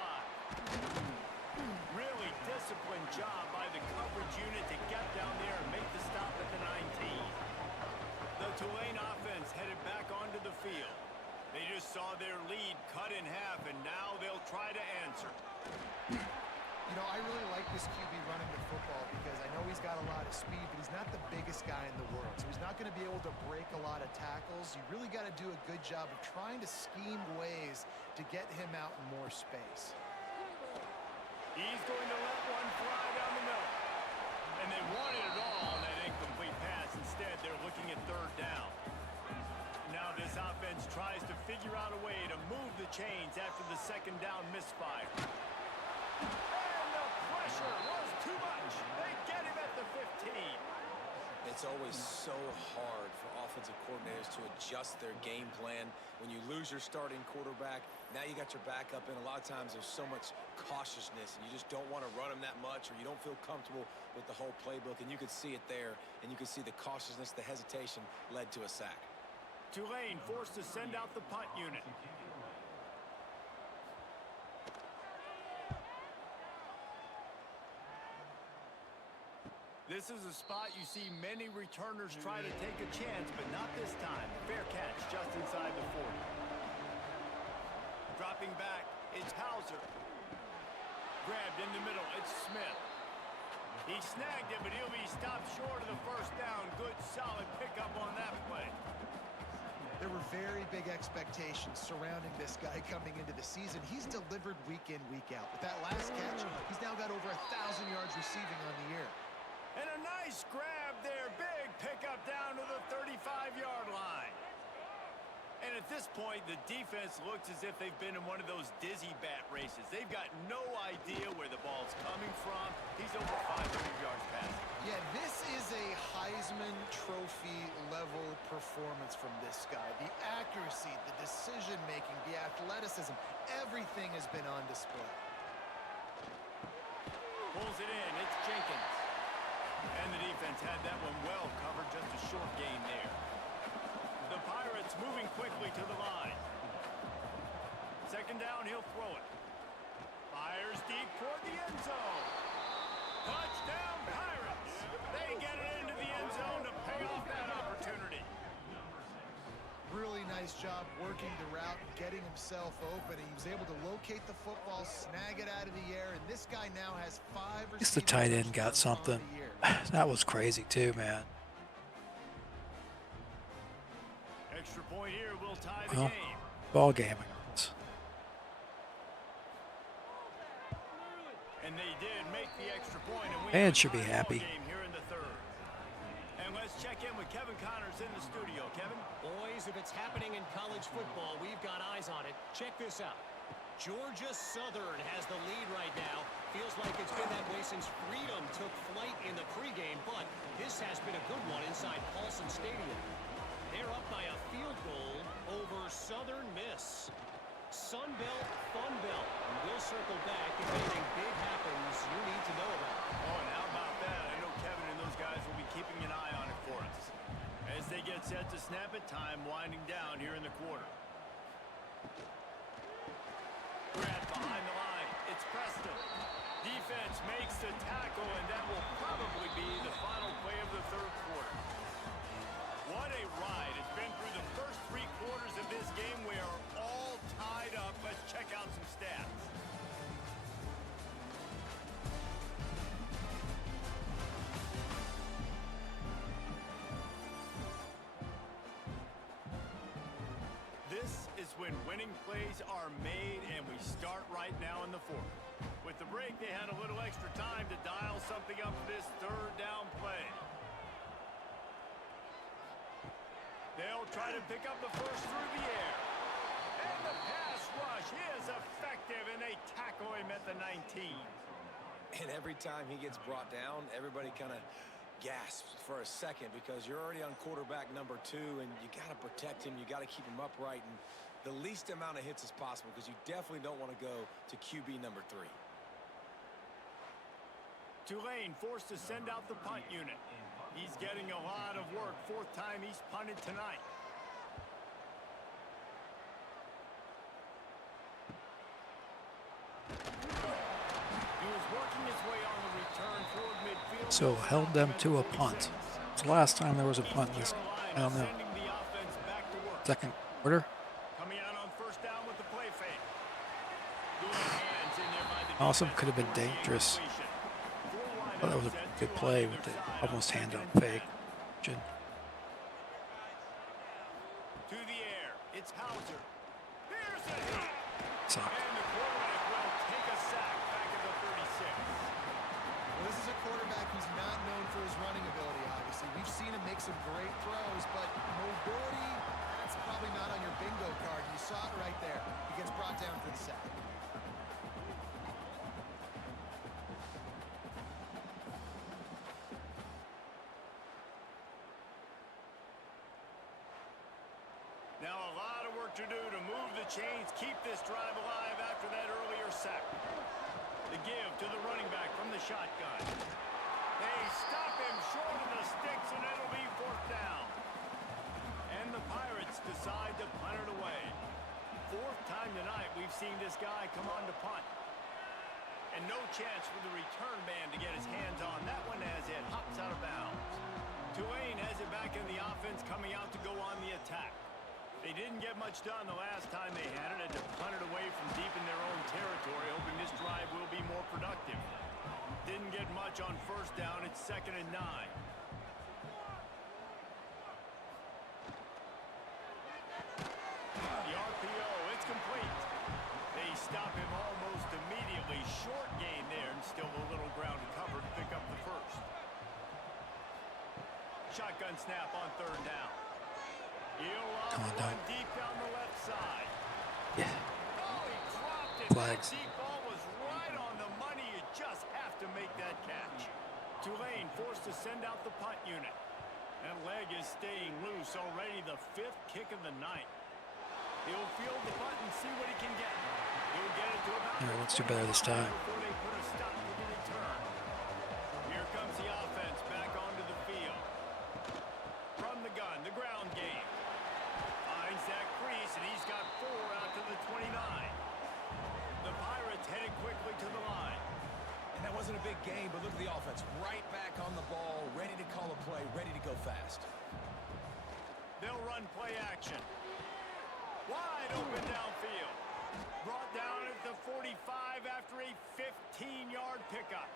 Really disciplined job by the coverage unit to get down there and make the stop at the 19. The Tulane offense headed back onto the field. They just saw their lead cut in half, and now they'll try to answer. You know, I really like this QB running the football because I know he's got a lot of speed, but he's not the biggest guy in the world. So he's not going to be able to break a lot of tackles. You really got to do a good job of trying to scheme ways to get him out in more space. He's going to let one fly down the middle. And they wanted it all on that incomplete pass. Instead, they're looking at 3rd down. Now this offense tries to figure out a way to move the chains after the 2nd down misfire. And the pressure was too much. They get him at the 15. It's always so hard for offensive coordinators to adjust their game plan. When you lose your starting quarterback, now you got your backup in. A lot of times there's so much cautiousness, and you just don't want to run them that much, or you don't feel comfortable with the whole playbook. And you can see it there, and you can see the cautiousness, the hesitation led to a sack. Tulane forced to send out the punt unit. This is a spot you see many returners try to take a chance, but not this time. Fair catch just inside the 40. Dropping back, it's Hauser. Grabbed in the middle, it's Smith. He snagged it, but he'll be stopped short of the 1st down. Good, solid pickup on that play. There were very big expectations surrounding this guy coming into the season. He's delivered week in, week out. With that last catch, he's now got over 1,000 yards receiving on the year. And a nice grab there. Big pickup down to the 35-yard line. And at this point, the defense looks as if they've been in one of those dizzy bat races. They've got no idea where the ball's coming from. He's over 500 yards passing. Yeah, this is a Heisman Trophy level performance from this guy. The accuracy, the decision-making, the athleticism, everything has been on display. Pulls it in. It's Jenkins. And the defense had that one well covered. Just a short gain there. The Pirates moving quickly to the line. 2nd down, he'll throw it. Fires deep toward the end zone. Touchdown, Pirates. They get it into the end zone to pay off that opportunity. Really nice job working the route, getting himself open. He was able to locate the football, snag it out of the air, and this guy now has 5 receiving. Guess the tight end got something. That was crazy too, man. Extra point here will tie the game. Ball game. I guess. And they did make the extra point, and we Man have a should be tie happy. ball game here in the 3rd. And let's check in with Kevin Connors in the studio. Kevin? Boys, if it's happening in college football, we've got eyes on it. Check this out. Georgia Southern has the lead right now. Feels like it's been that way since Freedom took flight in the pregame, but this has been a good one inside Paulson Stadium. They're up by a field goal over Southern Miss. Sun Belt, Fun Belt. We'll circle back if anything big happens time winding down here in the quarter. Grab behind the line. It's Preston. Defense makes the tackle, and that will probably be the final play of the third quarter. What a ride. It's been through the first 3 quarters of this game. We are all tied up. Let's check out some stats. This is when winning plays are made, and we start right now in the fourth. With the break, they had a little extra time to dial something up for this third down play. They'll try to pick up the first through the air. And the pass rush is effective, and they tackle him at the 19. And every time he gets brought down, everybody kind of gasps for a second because you're already on quarterback number 2, and you got to protect him. You got to keep him upright and the least amount of hits as possible because you definitely don't want to go to QB number 3. Tulane forced to send out the punt unit. He's getting a lot of work. 4th time he's punted tonight. He was working his way on the return toward midfield. So held them to a punt. It's the last time there was a punt in this, I don't know, second quarter. Coming out on first down with the play fake. Hands in there by the Also could have been dangerous. I thought that was a good play with the almost hand-up fake. To the air. It's Hauser. Here's a hit. Sucked. And the quarterback will take a sack back at the 36. Well, this is a quarterback who's not known for his running ability, obviously. We've seen him make some great throws, but mobility, that's probably not on your bingo card. You saw it right there. He gets brought down for the sack. Now a lot of work to do to move the chains, keep this drive alive after that earlier sack. The give to the running back from the shotgun. They stop him short of the sticks, and it'll be 4th down. And the Pirates decide to punt it away. 4th time tonight we've seen this guy come on to punt. And no chance for the return man to get his hands on that one as it hops out of bounds. Tulane has it back in the offense, coming out to go on the attack. They didn't get much done the last time they had it, to punt it away from deep in their own territory, hoping this drive will be more productive. Didn't get much on first down. It's 2nd and 9. The RPO, it's complete. They stop him almost immediately. Short gain there, and still a little ground to cover to pick up the first. Shotgun snap on 3rd down. Come on, Doug. Deep down the left side. Yeah. Oh, he dropped it. Flags. That deep ball was right on the money. You just have to make that catch. Tulane forced to send out the punt unit. That leg is staying loose already. The 5th kick of the night. He'll field the punt and see what he can get. He'll get it to about. Yeah, let's do better this time. Before they put a stop to the return. Here comes the offense back onto the field. From the gun, the ground game. Finds that crease, and he's got 4 out to the 29. The Pirates headed quickly to the line. And that wasn't a big game, but look at the offense. Right back on the ball, ready to call a play, ready to go fast. They'll run play action. Wide open downfield. Brought down at the 45 after a 15-yard pickup.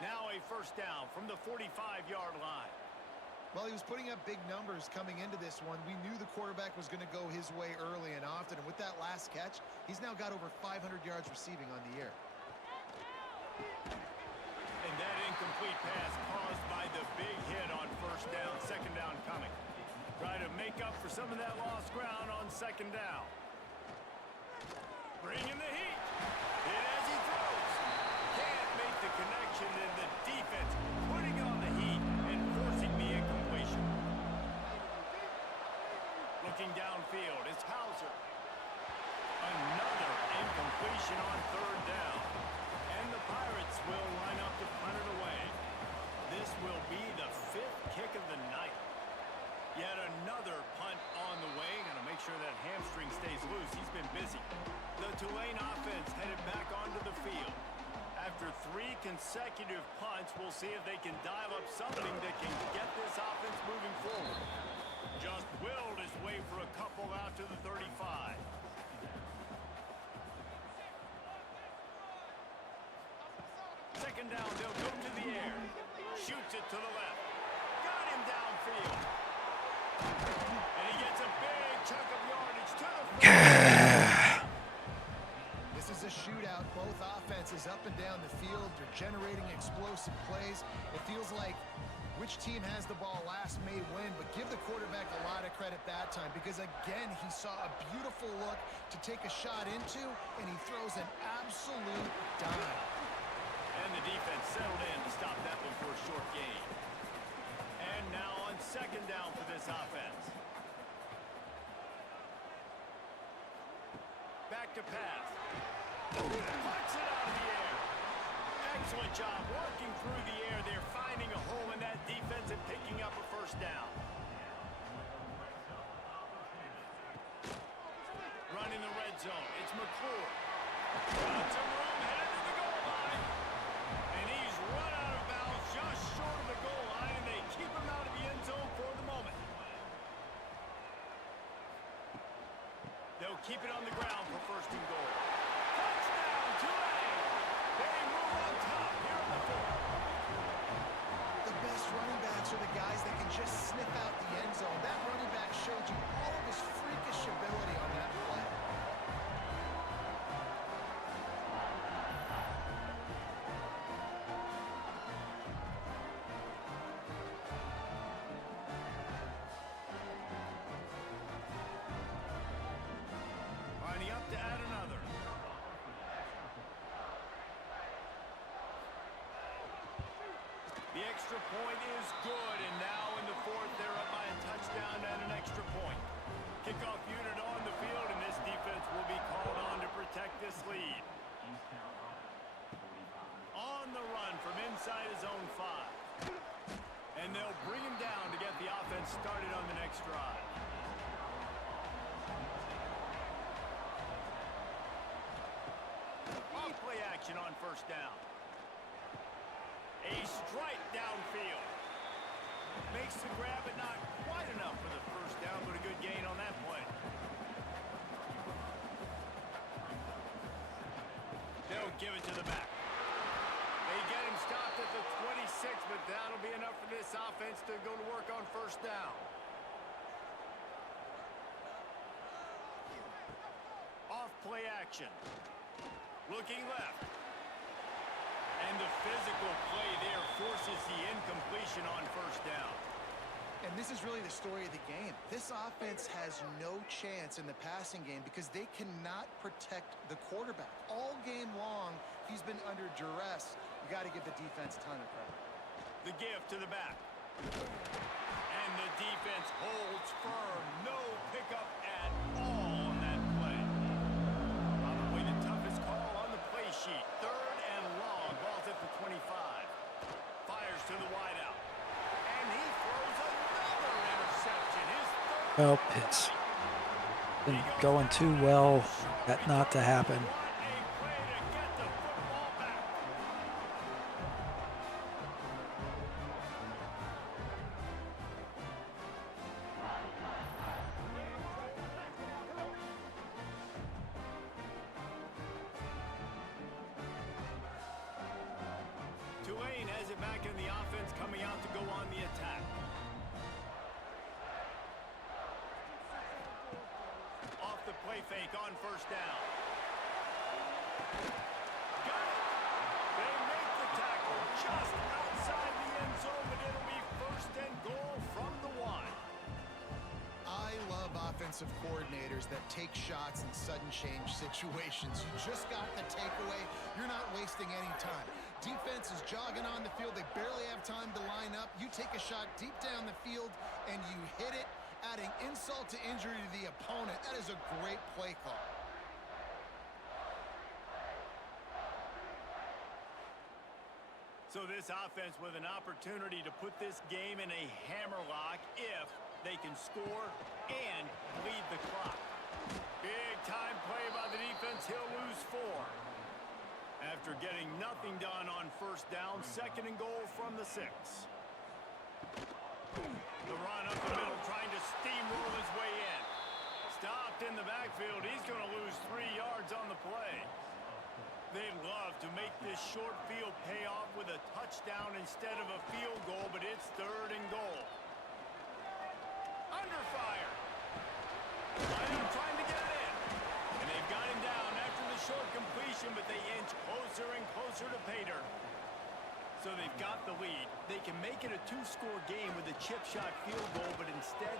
Now a first down from the 45-yard line. Well, he was putting up big numbers coming into this one. We knew the quarterback was going to go his way early and often. And with that last catch, he's now got over 500 yards receiving on the year. And that incomplete pass caused by the big hit on first down. 2nd down coming. Try to make up for some of that lost ground on 2nd down. Bringing the heat. Hit as he throws. Can't make the connection, and the defense putting on the heat and forcing the incompletion. Looking downfield, it's Hauser. Another incompletion on 3rd down. And the Pirates will line up to punt it away. This will be the 5th kick of the night. Yet another punt busy. The Tulane offense headed back onto the field. After 3 consecutive punts, we'll see if they can dial up something that can get this offense moving forward. Just willed his way for a couple out to the 35. Second down, they'll go to the air. Shoots it to the left. Got him downfield. And he gets a big chunk of yardage to the This is a shootout. Both offenses up and down the field. They're generating explosive plays. It feels like which team has the ball last may win, but give the quarterback a lot of credit that time because, again, he saw a beautiful look to take a shot into, and he throws an absolute dime. And the defense settled in to stop that one for a short gain. And now on second down for this offense. Back to pass. Puts it out of the air. Excellent job working through the air. They're finding a hole in that defense and picking up a first down. Running the red zone. It's McClure. Got some room headed to the goal line. And he's run out of bounds just short of the goal line, and they keep him out of the end zone for the moment. They'll keep it on the ground for first and goal. Touchdown, Tulane! They move on top here in the fourth. The best running backs are the guys that can just sniff out the end zone. That running back showed you all of his freakish ability on that play. Lining up to add another. The extra point is good, and now in the fourth, they're up by a touchdown and an extra point. Kickoff unit on the field, and this defense will be called on to protect this lead. On the run from inside his own 5. And they'll bring him down to get the offense started on the next drive. Off play action on first down. A strike downfield. Makes the grab, but not quite enough for the first down, but a good gain on that play. They'll give it to the back. They get him stopped at the 26, but that'll be enough for this offense to go to work on first down. Off play action. Looking left. And the physical play there forces the incompletion on first down. And this is really the story of the game. This offense has no chance in the passing game because they cannot protect the quarterback. All game long, he's been under duress. You got to give the defense a ton of credit. The give to the back. And the defense holds firm. No pickup at all on that play. Probably the toughest call on the play sheet. Third and long. Ball's at the 25. Fires to the wideout. And he throws another interception. His third. Well, it's been going too well that not to happen. What a play to get the football back. Tulane has it back in the offense, coming out to go on the attack. Off the play fake on first down. Got it. They make the tackle just outside the end zone, but it'll be first and goal from the 1. I love offensive coordinators that take shots in sudden change situations. You just got the takeaway. You're not wasting any time. Defense is jogging on the field. They barely have time to line up. You take a shot deep down the field, and you hit it, adding insult to injury to the opponent. That is a great play call. So this offense with an opportunity to put this game in a hammerlock if they can score and bleed the clock. Big time play by the defense. He'll lose 4. After getting nothing done on first down, 2nd and goal from the 6. The run up the middle, trying to steamroll his way in. Stopped in the backfield. He's going to lose 3 yards on the play. They'd love to make this short field pay off with a touchdown instead of a field goal, but it's 3rd and goal. Under fire. Line trying to get it in. And they've got him down after the short completion, but they inch closer and closer to pay dirt. So they've got the lead. They can make it a 2-score game with a chip shot field goal, but instead...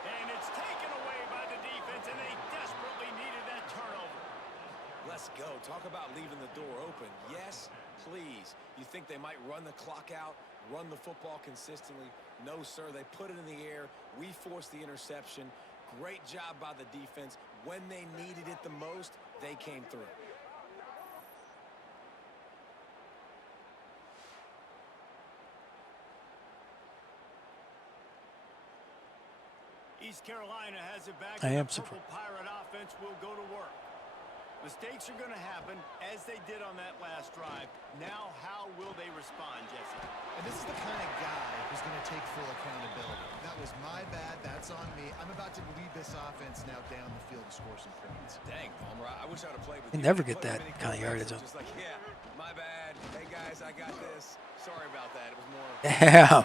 And it's taken away by the defense, and they desperately needed that turnover. Let's go. Talk about leaving the door open. Yes, please. You think they might run the clock out, run the football consistently? No, sir. They put it in the air. We forced the interception. Great job by the defense. When they needed it the most, they came through. East Carolina has it back. I am the Purple Pirate offense will go to work. Mistakes are going to happen, as they did on that last drive. Now, how will they respond, Jesse? And this is the kind of guy who's going to take full accountability. That was my bad. That's on me. I'm about to lead this offense now down the field to score some points. Dang, Palmer, I wish I'd have played with You you. never get that kind of yardage. Just like, yeah, my bad. Hey, guys, I got this. Sorry about that. It was more... Yeah.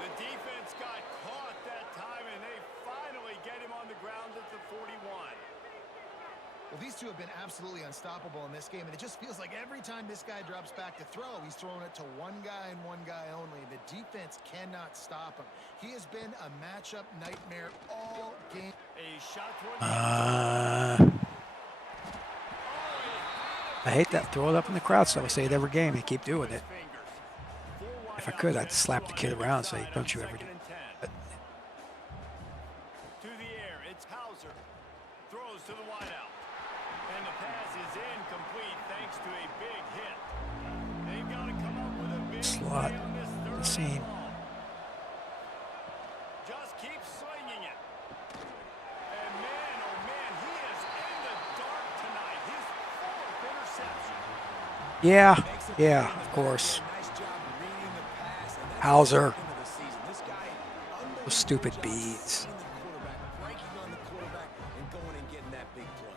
The defense got caught that time, and they finally get him on the ground at the 41. Well, these two have been absolutely unstoppable in this game, and it just feels like every time this guy drops back to throw, he's throwing it to one guy and one guy only. The defense cannot stop him. He has been a matchup nightmare all game. A shot toward I hate that. Throw it up in the crowd, so I say it every game. They keep doing it. If I could, I'd slap the kid around and say, don't you ever do it. But to the air, it's Hauser. Throws to the wideout. And the pass is incomplete thanks to a big hit. They've got to come up with a big slot play on this the 3rd seam. ball. Just keep slinging it. And man, oh man, he is in the dark tonight. His 4th interception. Yeah, of course. Hauser. Those stupid beads. Breaking on the quarterback and going and getting that big play.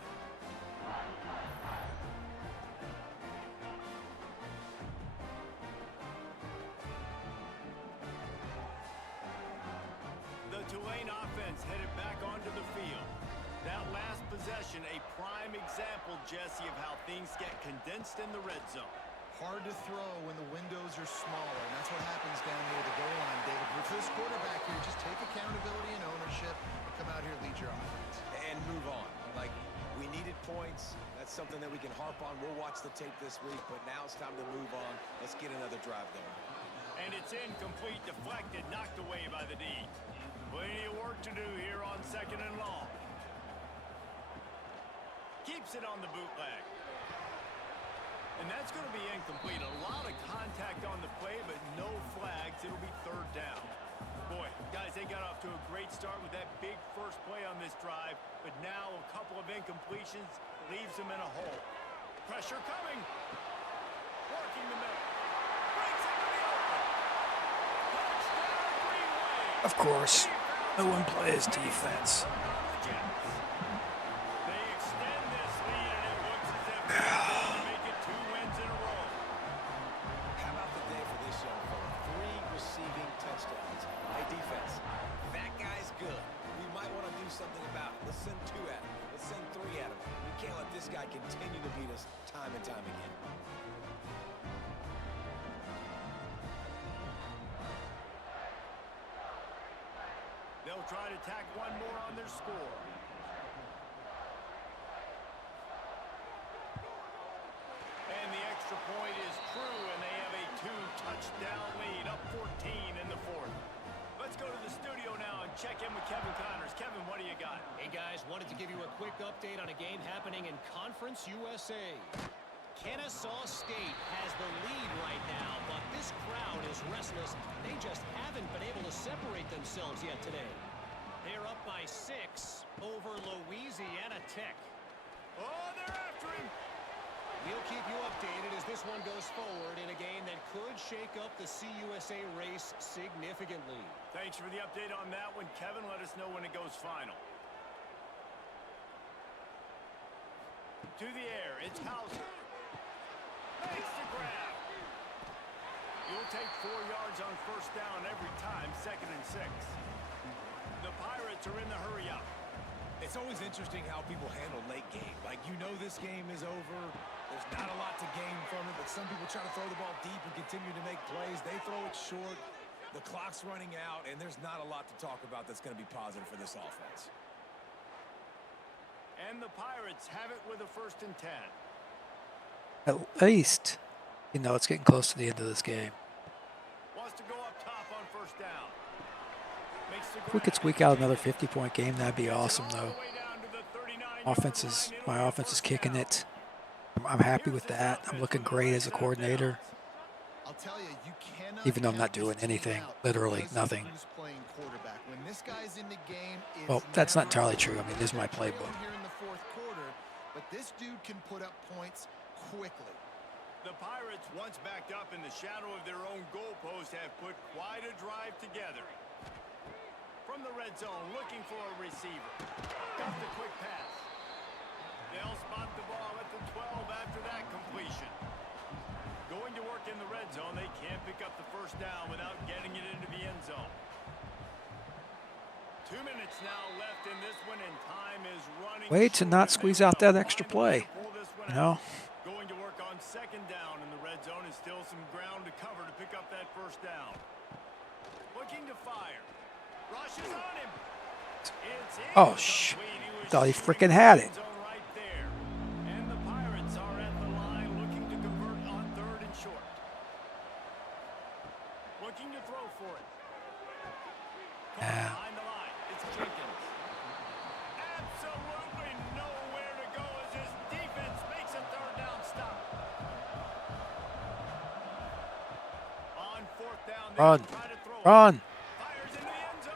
The Tulane offense headed back onto the field. That last possession, a prime example, Jesse, of how things get condensed in the red zone. Hard to throw when the windows are smaller, and that's what happens down near the goal line, David. But for this quarterback here, just take accountability and ownership and come out here and lead your offense. And move on. Like, we needed points. That's something that we can harp on. We'll watch the tape this week, but now it's time to move on. Let's get another drive going. And it's incomplete, deflected, knocked away by the D. Plenty of work to do here on 2nd and long. Keeps it on the bootleg. And that's going to be incomplete. A lot of contact on the play, but no flags. It'll be 3rd down. Boy, guys, they got off to a great start with that big first play on this drive, but now a couple of incompletions leaves them in a hole. Pressure coming. Working the middle. Breaks into the open. Touchdown, Green Wave. Of course. No one plays defense. They extend this lead, and it looks as if they're going to make it 2 wins in a row. How about the day for this young fella? 3 receiving touchdowns. Hey, defense, that guy's good. We might want to do something about it. Let's send 2 at him. Let's send 3 at him. We can't let this guy continue to beat us time and time again. They'll try to tack one more on their score. And the extra point is true, and they have a 2-touchdown lead, up 14 in the 4th. Let's go to the studio now and check in with Kevin Connors. Kevin, what do you got? Hey, guys, wanted to give you a quick update on a game happening in Conference USA. Kennesaw State has the lead right now, but this crowd is restless. They just haven't been able to separate themselves yet today. They're up by 6. over Louisiana Tech. Oh, they're after him. We'll keep you updated as this one goes forward in a game that could shake up the CUSA race significantly. Thanks for the update on that one, Kevin. Let us know when it goes final. To the air, it's Hauser. Makes the grab. You'll take 4 yards on first down every time, 2nd and 6. The Pirates are in the hurry up. It's always interesting how people handle late game. Like, you know this game is over. There's not a lot to gain from it, but some people try to throw the ball deep and continue to make plays. They throw it short. The clock's running out, and there's not a lot to talk about that's going to be positive for this offense. And the Pirates have it with a 1st and 10. At least, you know, it's getting close to the end of this game. Wants to go up top on first down. Makes the If we could squeak out another 50-point game, that'd be awesome, though. My offense is kicking it. I'm happy with that. I'm looking great as a coordinator. I'll tell you, you cannot Even though I'm not count doing this team anything, out literally because nothing. who's playing quarterback. When this guy's in the game, it's Well, that's not never entirely true. I mean, this is my trailing playbook. here in the 4th quarter, but this dude can put up points quickly. The Pirates, once backed up in the shadow of their own goalpost, have put quite a drive together. From the red zone, looking for a receiver. Got the quick pass. They'll spot the ball at the 12 after that completion. Going to work in the red zone, they can't pick up the first down without getting it into the end zone. 2 minutes now left in this one, and time is running. Way to not squeeze out that extra play, you know? Going to work on 2nd down in the red zone is still some ground to cover to pick up that first down. Looking to fire. Rushes on him. It's Oh, thought he freaking had it. right there. And the Pirates are at the line looking to convert on 3rd and short. Looking to throw for it. Yeah. Behind the line, it's Jenkins. Absolutely nowhere to go as his defense makes a 3rd down stop. On 4th down, they Run. try to throw it. Run. Fires into the end zone.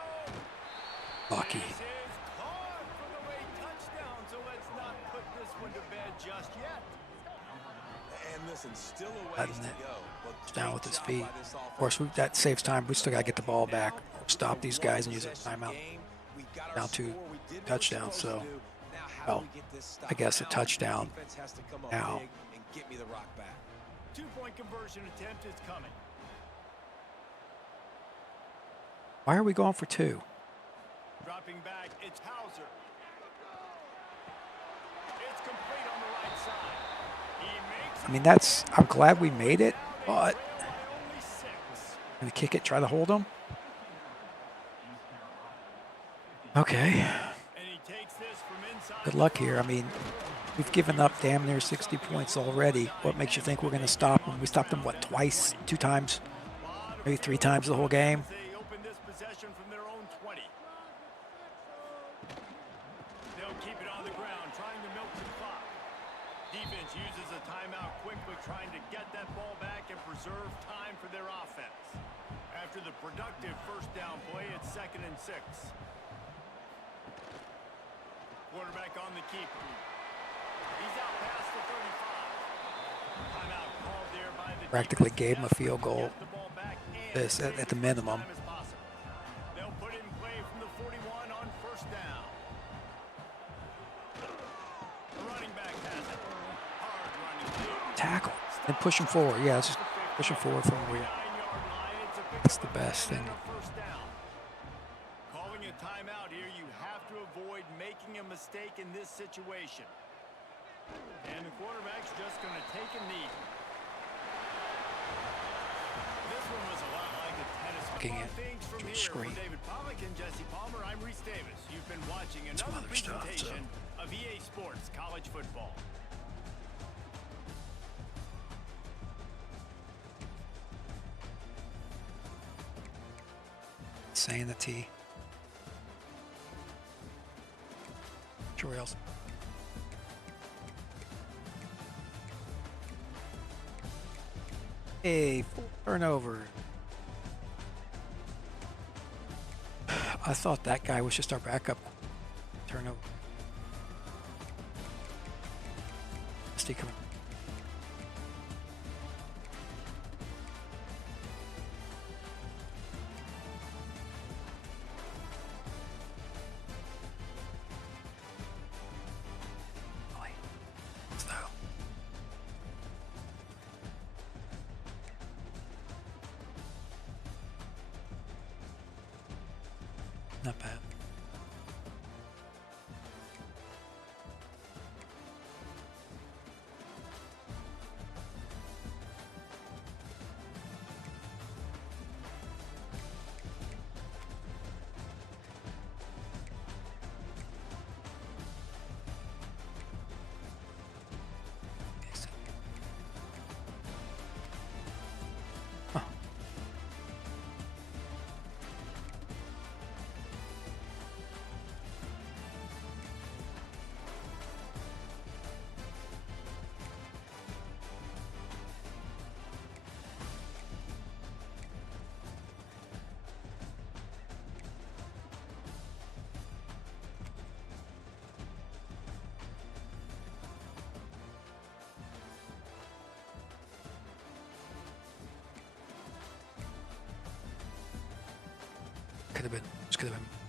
Lucky. This is caught for the late touchdown, so let's not put this one to bed just yet. And listen, still a ways Letting to it go. But down great with his job feet. by this Of course, offense. that saves time. We still got to get the ball back. Stop these guys and use a Possession timeout. game. We got our Down to score. We did what we're touchdown, supposed so, to do. Now, how well, do we get this stop? I guess a Now, touchdown the defense has to come up now. big and get me the rock back. 2-point conversion attempt is coming. Why are we going for 2? Dropping back, it's Hauser. It's complete on the right side. He makes I mean, I'm glad we made it, but it by only 6. going to kick it, try to hold them. Okay. And he takes this from inside. Good luck here. I mean, we've given up damn near 60 points already. What makes you think we're going to stop them? We stopped them, what, twice? 2 times? Maybe 3 times the whole game? They open this possession from their own 20. They'll keep it on the ground, trying to milk the clock. Defense uses a timeout quickly, trying to get that ball back and preserve time for their offense. After the productive first down play, it's 2nd and 6. Quarterback on the keeper. He's out past the 35. Timeout called there by the Practically defense. gave him a field goal. Get the ball back and This at the save minimum. as much time as possible. They'll put it in play from the 41 on first down. The running back has it. Hard running. Tackle. And push him forward. Yeah, let's just push him forward from where. 9-yard line. It's a That's pickup the of best 10 thing. and a first down. Calling a timeout here, you have to avoid making a mistake in this situation. And the quarterback's just going to take a knee. This one was a lot like a tennis Looking ball. at Things from the here. screen. For David Pollack and Jesse Palmer, I'm Reese Davis. You've been watching Some another other stuff, presentation of EA Sports College Football. Saying the T. Trails. A full turnover. I thought that guy was just our backup turnover. Misty coming. Snow. Not bad. Oh. Could have been. Just could have been.